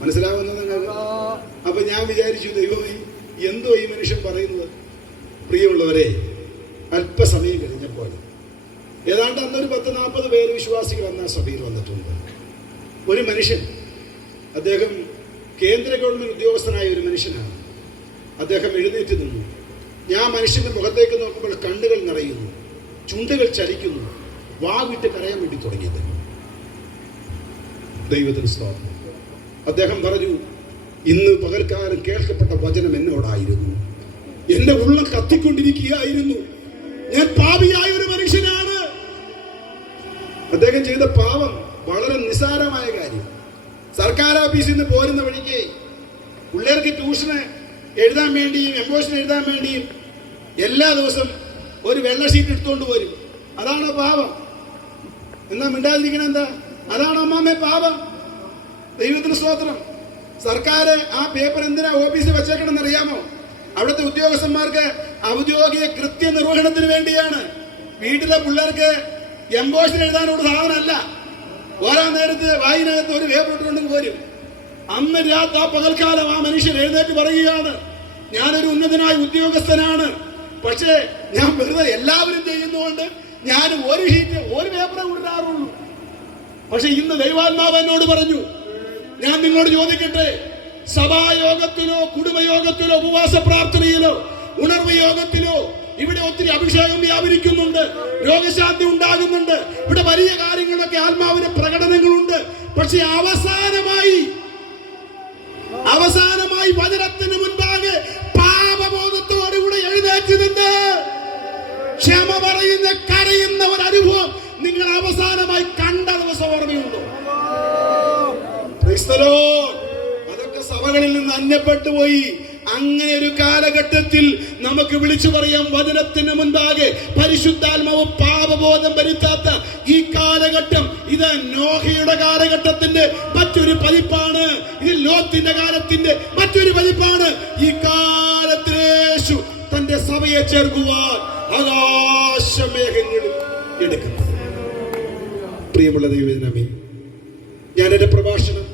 മനസ്സിലാവുന്നത് നിങ്ങൾക്ക്? അപ്പൊ ഞാൻ വിചാരിച്ചു, ദൈവമേ എന്തോ ഈ മനുഷ്യൻ പറയുന്നത്. പ്രിയമുള്ളവരെ, അല്പസമയം കഴിഞ്ഞപ്പോൾ ഏതാണ്ട് അന്നൊരു 10-40 പേര് വിശ്വാസികൾ അന്ന് ആ സഭയിൽ വന്നിട്ടുണ്ട്. ഒരു മനുഷ്യൻ, അദ്ദേഹം കേന്ദ്ര ഗവൺമെന്റ് ഉദ്യോഗസ്ഥനായ ഒരു മനുഷ്യനാണ്. അദ്ദേഹം എഴുന്നേറ്റ് നിന്നു. ഞാൻ മനുഷ്യന്റെ മുഖത്തേക്ക് നോക്കുമ്പോൾ കണ്ണുകൾ നിറയുന്നു, ചുണ്ടുകൾ ചലിക്കുന്നു, വാ വിട്ട് കരയാൻ വേണ്ടി തുടങ്ങിയത്. ദൈവത്തിന് സ്തോത്രം. അദ്ദേഹം പറഞ്ഞു, ഇന്ന് പകൽക്കാലം കേൾക്കപ്പെട്ട വചനം എന്നോടായിരുന്നു. എന്റെ ഉള്ളം കത്തിക്കൊണ്ടിരിക്കുകയായിരുന്നു. ഞാൻ പാപിയായ ഒരു മനുഷ്യനാണ്. അദ്ദേഹം ചെയ്ത പാപം വളരെ നിസ്സാരമായ കാര്യം. സർക്കാർ ഓഫീസിൽ നിന്ന് പോരുന്ന വഴിക്ക് പിള്ളേർക്ക് ട്യൂഷന് എഴുതാൻ വേണ്ടിയും എംബോഷൻ എഴുതാൻ വേണ്ടിയും എല്ലാ ദിവസം ഒരു വെള്ള ഷീറ്റ് എടുത്തുകൊണ്ട് വരും. അതാണോ പാപം? എന്നാ മിണ്ടാതിരിക്കണം? എന്താ അതാണ് അമ്മാമ്മേ പാപം? ദൈവത്തിന് സ്തോത്രം. സർക്കാർ ആ പേപ്പർ എന്തിനാ ഓഫീസിൽ വെച്ചേക്കണമെന്ന് അറിയാമോ? അവിടുത്തെ ഉദ്യോഗസ്ഥന്മാർക്ക് ഔദ്യോഗിക കൃത്യനിർവഹണത്തിന് വേണ്ടിയാണ്. വീട്ടിലെ പിള്ളേർക്ക് എംബോഷൻ എഴുതാനുള്ള സാധനമല്ല. ഓരോ നേരത്ത് വായിനകത്ത് ഒരു പേപ്പർ ഇട്ടുകൊണ്ടെങ്കിൽ പോരും. അന്ന് രാത്രി ആ പകൽക്കാലം ആ മനുഷ്യൻ എഴുന്നേറ്റ് പറയുകയാണ്, ഞാനൊരു ഉന്നതനായ ഉദ്യോഗസ്ഥനാണ്, പക്ഷേ ഞാൻ വെറുതെ എല്ലാവരും ചെയ്യുന്നതുകൊണ്ട് ഞാൻ ഒരു ഷീറ്റ് ഒരു പേപ്പറെ വിടാറുള്ളൂ. പക്ഷെ ഇന്ന് ദൈവാത്മാവ് എന്നോട് പറഞ്ഞു, ഞാൻ നിങ്ങളോട് ചോദിക്കട്ടെ, സഭായോഗത്തിലോ കുടുംബയോഗത്തിലോ ഉപവാസ പ്രാർത്ഥനയിലോ ഉണർവ് യോഗത്തിലോ ഇവിടെ ഒത്തിരി അഭിഷേകം വ്യാപരിക്കുന്നുണ്ട്, രോഗശാന്തി ഉണ്ടാകുന്നുണ്ട്, ഇവിടെ വലിയ കാര്യങ്ങളൊക്കെ ആത്മാവിന്റെ പ്രകടനങ്ങളുണ്ട്. പക്ഷെ അവസാനമായി വചനത്തിന് മുൻപാകെ പാപബോധത്തോടുകൂടെ എഴുന്നേറ്റ് നിന്ന് ക്ഷമ പറയുന്ന കരയുന്ന ഒരു അനുഭവം നിങ്ങൾ അവസാനമായി കണ്ട ദിവസം ഓർമ്മയുണ്ടോ? അതൊക്കെ സഭകളിൽ നിന്ന് അന്യപ്പെട്ടു പോയി. അങ്ങനെ ഒരു കാലഘട്ടത്തിൽ നമുക്ക് വിളിച്ചു പറയാം, വചനത്തിന് മുൻപാകെ പരിശുദ്ധാത്മാവ് പാപബോധം വരുത്താത്ത ഈ കാലഘട്ടം ഇത് നോഹയുടെ കാലഘട്ടത്തിന്റെ മറ്റൊരു പതിപ്പാണ്. ഇത് ലോത്തിന്റെ കാലത്തിന്റെ മറ്റൊരു പതിപ്പാണ്. ഈ കാലത്തിൽ യേശു തന്റെ സഭയെ ചേർക്കുവാൻ ആകാശമേഘങ്ങളിൽ എടുക്കുന്നത്. പ്രിയമുള്ള ദൈവജനമേ, ഞാൻ എന്റെ പ്രഭാഷണം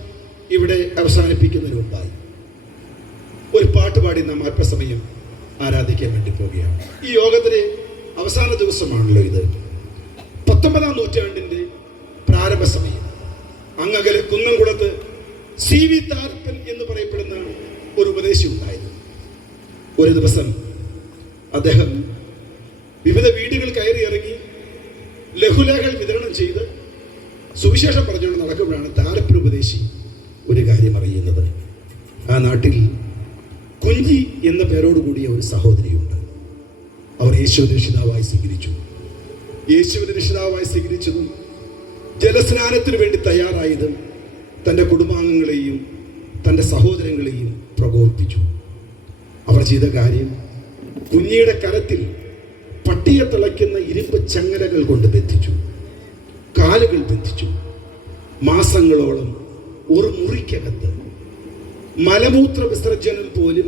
ഇവിടെ അവസാനിപ്പിക്കുന്നതിന് മുമ്പായി ഒരു പാട്ടുപാടി നാം അല്പസമയം ആരാധിക്കാൻ വേണ്ടി പോവുകയാണ്. ഈ യോഗത്തിലെ അവസാന ദിവസമാണല്ലോ ഇത്. 19-ാം നൂറ്റാണ്ടിന്റെ പ്രാരംഭ സമയം. അങ്ങകലെ കുന്നംകുളത്ത് CV താരപ്പൻ എന്ന് പറയപ്പെടുന്ന ഒരു ഉപദേശി ഉണ്ടായിരുന്നു. ഒരു ദിവസം അദ്ദേഹം വിവിധ വീടുകൾ കയറി ഇറങ്ങി ലഘുലേഖകൾ വിതരണം ചെയ്ത് സുവിശേഷം പറഞ്ഞുകൊണ്ട് നടക്കുമ്പോഴാണ് താരപ്പൻ ഉപദേശി ഒരു കാര്യം അറിയുന്നത്. ആ നാട്ടിൽ കുഞ്ചി എന്ന പേരോടുകൂടിയ ഒരു സഹോദരിയുണ്ട്. അവർ യേശുവിനെ രക്ഷിതാവായി സ്വീകരിച്ചു. യേശുവിനെ രക്ഷിതാവായി സ്വീകരിച്ചതും ജലസ്നാനത്തിന് വേണ്ടി തയ്യാറായതും തൻ്റെ കുടുംബാംഗങ്ങളെയും തൻ്റെ സഹോദരങ്ങളെയും പ്രകോപിപ്പിച്ചു. അവർ ചെയ്ത കാര്യം, കുഞ്ഞിയുടെ കരത്തിൽ പട്ടിയെ തിളയ്ക്കുന്ന ഇരുമ്പ് ചങ്ങലകൾ കൊണ്ട് ബന്ധിച്ചു, കാലുകൾ ബന്ധിച്ചു. മാസങ്ങളോളം ഒരു മുറിക്കകത്ത് മലമൂത്ര വിസർജനം പോലും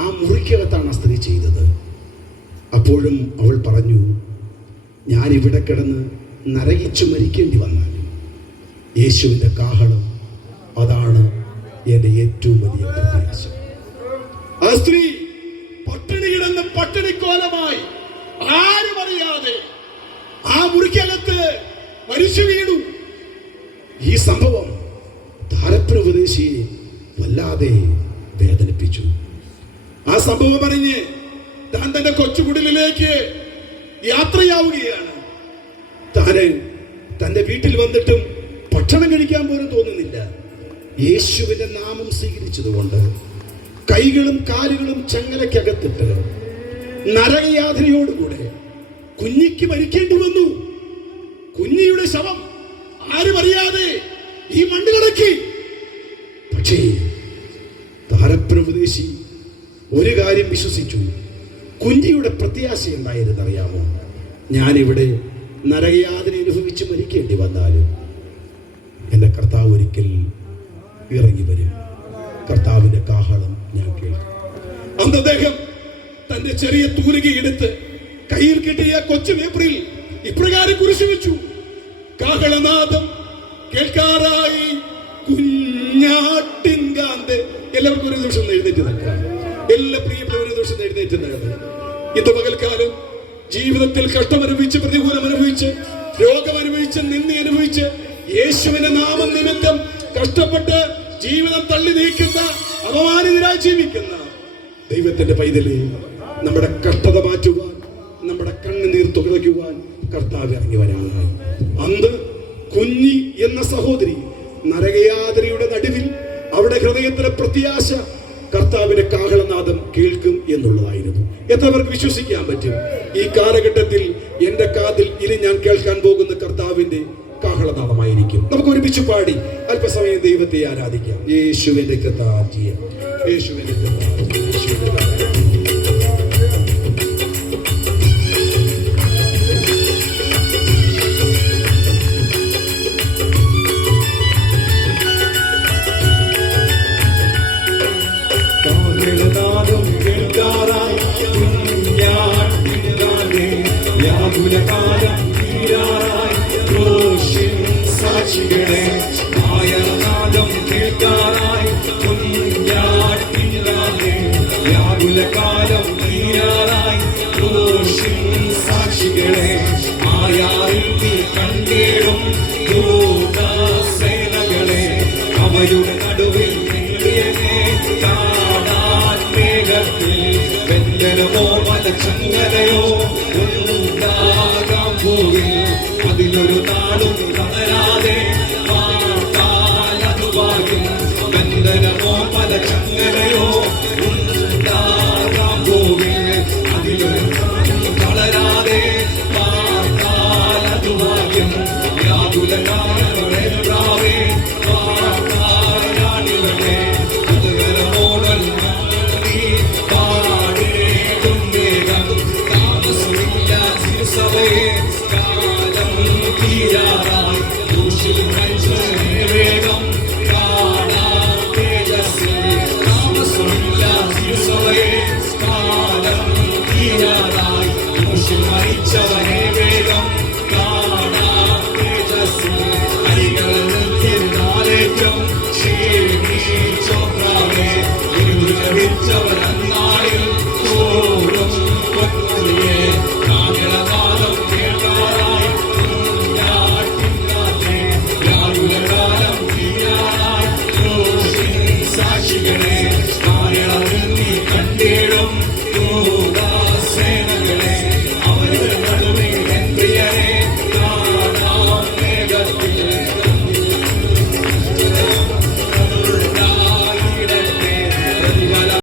ആ മുറിക്കകത്താണ് ആ സ്ത്രീ ചെയ്തത്. അപ്പോഴും അവൾ പറഞ്ഞു, ഞാൻ ഇവിടെ കിടന്ന് നരകിച്ചു മരിക്കേണ്ടി വന്നാലും യേശുവിൻ്റെ കാഹളം അതാണ് എൻ്റെ ഏറ്റവും വലിയ പ്രത്യാശ. ആ സ്ത്രീ പട്ടിണി കിടന്ന് പട്ടിണിക്കോലമായി ആരും അറിയാതെ ആ മുറിക്കകത്ത് മരിച്ചു വീണു. ഈ സംഭവം താരപ്പൻ ഉപദേശിയെ വല്ലാതെ വേദനിപ്പിച്ചു. ആ സംഭവം അറിഞ്ഞ് താൻ തന്റെ കൊച്ചുകുടിലേക്ക് യാത്രയാവുകയാണ്. താന് തന്റെ വീട്ടിൽ വന്നിട്ടും ഭക്ഷണം കഴിക്കാൻ പോലും തോന്നുന്നില്ല. യേശുവിന്റെ നാമം സ്വീകരിച്ചതുകൊണ്ട് കൈകളും കാലുകളും ചങ്ങലക്കകത്തിട്ട് നരകയാതനയോടുകൂടെ കുഞ്ഞിക്ക് മരിക്കേണ്ടി വന്നു. കുഞ്ഞിയുടെ ശവം ആരും അറിയാതെ ഈ മണ്ണിലടക്കി. പക്ഷേ താരപ്പൻ ഉപദേശി ഒരു കാര്യം വിശ്വസിച്ചു. കുഞ്ഞിയുടെ പ്രത്യാശ എന്തായിരുന്നറിയാമോ? ഞാനിവിടെ നരകയാതന അനുഭവിച്ച് മരിക്കേണ്ടി വന്നാലും എൻ്റെ കർത്താവ് ഒരിക്കൽ ഇറങ്ങി വരും. കർത്താവിന്റെ കാഹളം ഞാൻ കേൾക്കും. അന്ന് അദ്ദേഹം തന്റെ ചെറിയ തൂലിക എടുത്ത് കയ്യിൽ കിട്ടിയ കൊച്ചു പേപ്പറിൽ ഇപ്രകാരം കുരിശു വെച്ചു, കാഹളനാദം കേൾക്കാറായി കുഞ്ഞാട്ടിൻകാന്ത്. എല്ലാവർക്കും ഒരു ദിവസം എഴുന്നേറ്റ് നിൽക്കാം. എല്ലാ പ്രിയപ്പെട്ടവരും ഒരു ദിവസം എഴുന്നേറ്റ് നിൽക്കുന്നത്. ഇന്ന് പകൽക്കാലം ജീവിതത്തിൽ കഷ്ടമനുഭവിച്ച്, പ്രതികൂലം അനുഭവിച്ച്, രോഗം അനുഭവിച്ച്, നിന്ദ അനുഭവിച്ച്, യേശുവിന്റെ നാമം നിമിത്തം കഷ്ടപ്പെട്ട് ജീവിതം തള്ളി നീക്കുന്ന, അപമാനിതരായി ജീവിക്കുന്ന ദൈവത്തിന്റെ പൈതലേ, നമ്മുടെ കഷ്ടത മാറ്റുവാൻ, നമ്മുടെ കണ്ണുനീർ തുടയ്ക്കുവാൻ കർത്താവ് ഇറങ്ങി വരാനായി. അന്ന് കുഞ്ഞി എന്ന സഹോദരി നരകയാതനയുടെ നടുവിൽ അവിടെ ഹൃദയത്തിലെ പ്രത്യാശ കർത്താവിന്റെ കാഹളനാദം കേൾക്കും എന്നുള്ളതായിരുന്നു. എത്ര പേർക്ക് വിശ്വസിക്കാൻ പറ്റും ഈ കാലഘട്ടത്തിൽ എന്റെ കാതിൽ ഇനി ഞാൻ കേൾക്കാൻ പോകുന്ന കർത്താവിന്റെ കാഹളനാദമായിരിക്കും? നമുക്ക് ഒരുമിച്ച് പാടി അല്പസമയം ദൈവത്തെ ആരാധിക്കാം. യേശുവിന്റെ കൃതാജിയ, യേശുവിന്റെ കൃതാജിയ, യേശുവിന്റെ വ്യാകുലകാലം തീരാറായി ക്രൂശിൻ സാക്ഷികളെ, ആയനാദം കേൾക്കാറായി കുഞ്ഞാട്ടില്ലാതെ. വ്യാകുലകാലം തീരാറായി ക്രൂശിൻ സാക്ഷികളെ, ആയാറിൽ നീ കണ്ടേടും ദൂതസേനകളെ. അവരുടെ നടുവിൽ കാണാൻ മേഘത്തിൽ വെന്തനമോ മലച്ചങ്ങലയോ ഉണ്ടാകാൻ പോവിൽ. അതിലൊരു നാളും തളരാതെ പാർത്താലതു ഭാഗ്യം. വെന്തനമോ മലച്ചങ്ങലയോ ഉണ്ടാകാൻ പോവിൽ. അതിലൊരു നാളും തളരാതെ പാർത്താലതു ഭാഗ്യം. വ്യാകുലകാലങ്ങളെ പാർത്താലാണിവരെ ഉദകരമോടൽ പാടേടും വേഗം. താമസമില്ല തിരുസഭയെ, കാലം തീരാറായി ക്രൂശിൽ മരിച്ചവനെ വേഗം കാണാൻ തേജസ്സിൽ. താമസമില്ല തിരുസഭയെ, കാലം തീരാറായി ക്രൂശിൽ മരിച്ചവനെ വേഗം കാണാൻ തേജസ്സിൽ. അരികളിൽ നിർത്തിയിരുന്നാലേറ്റം ക്ഷീണിച്ചോത്രാവേ, ഇരുചവിച്ചവർ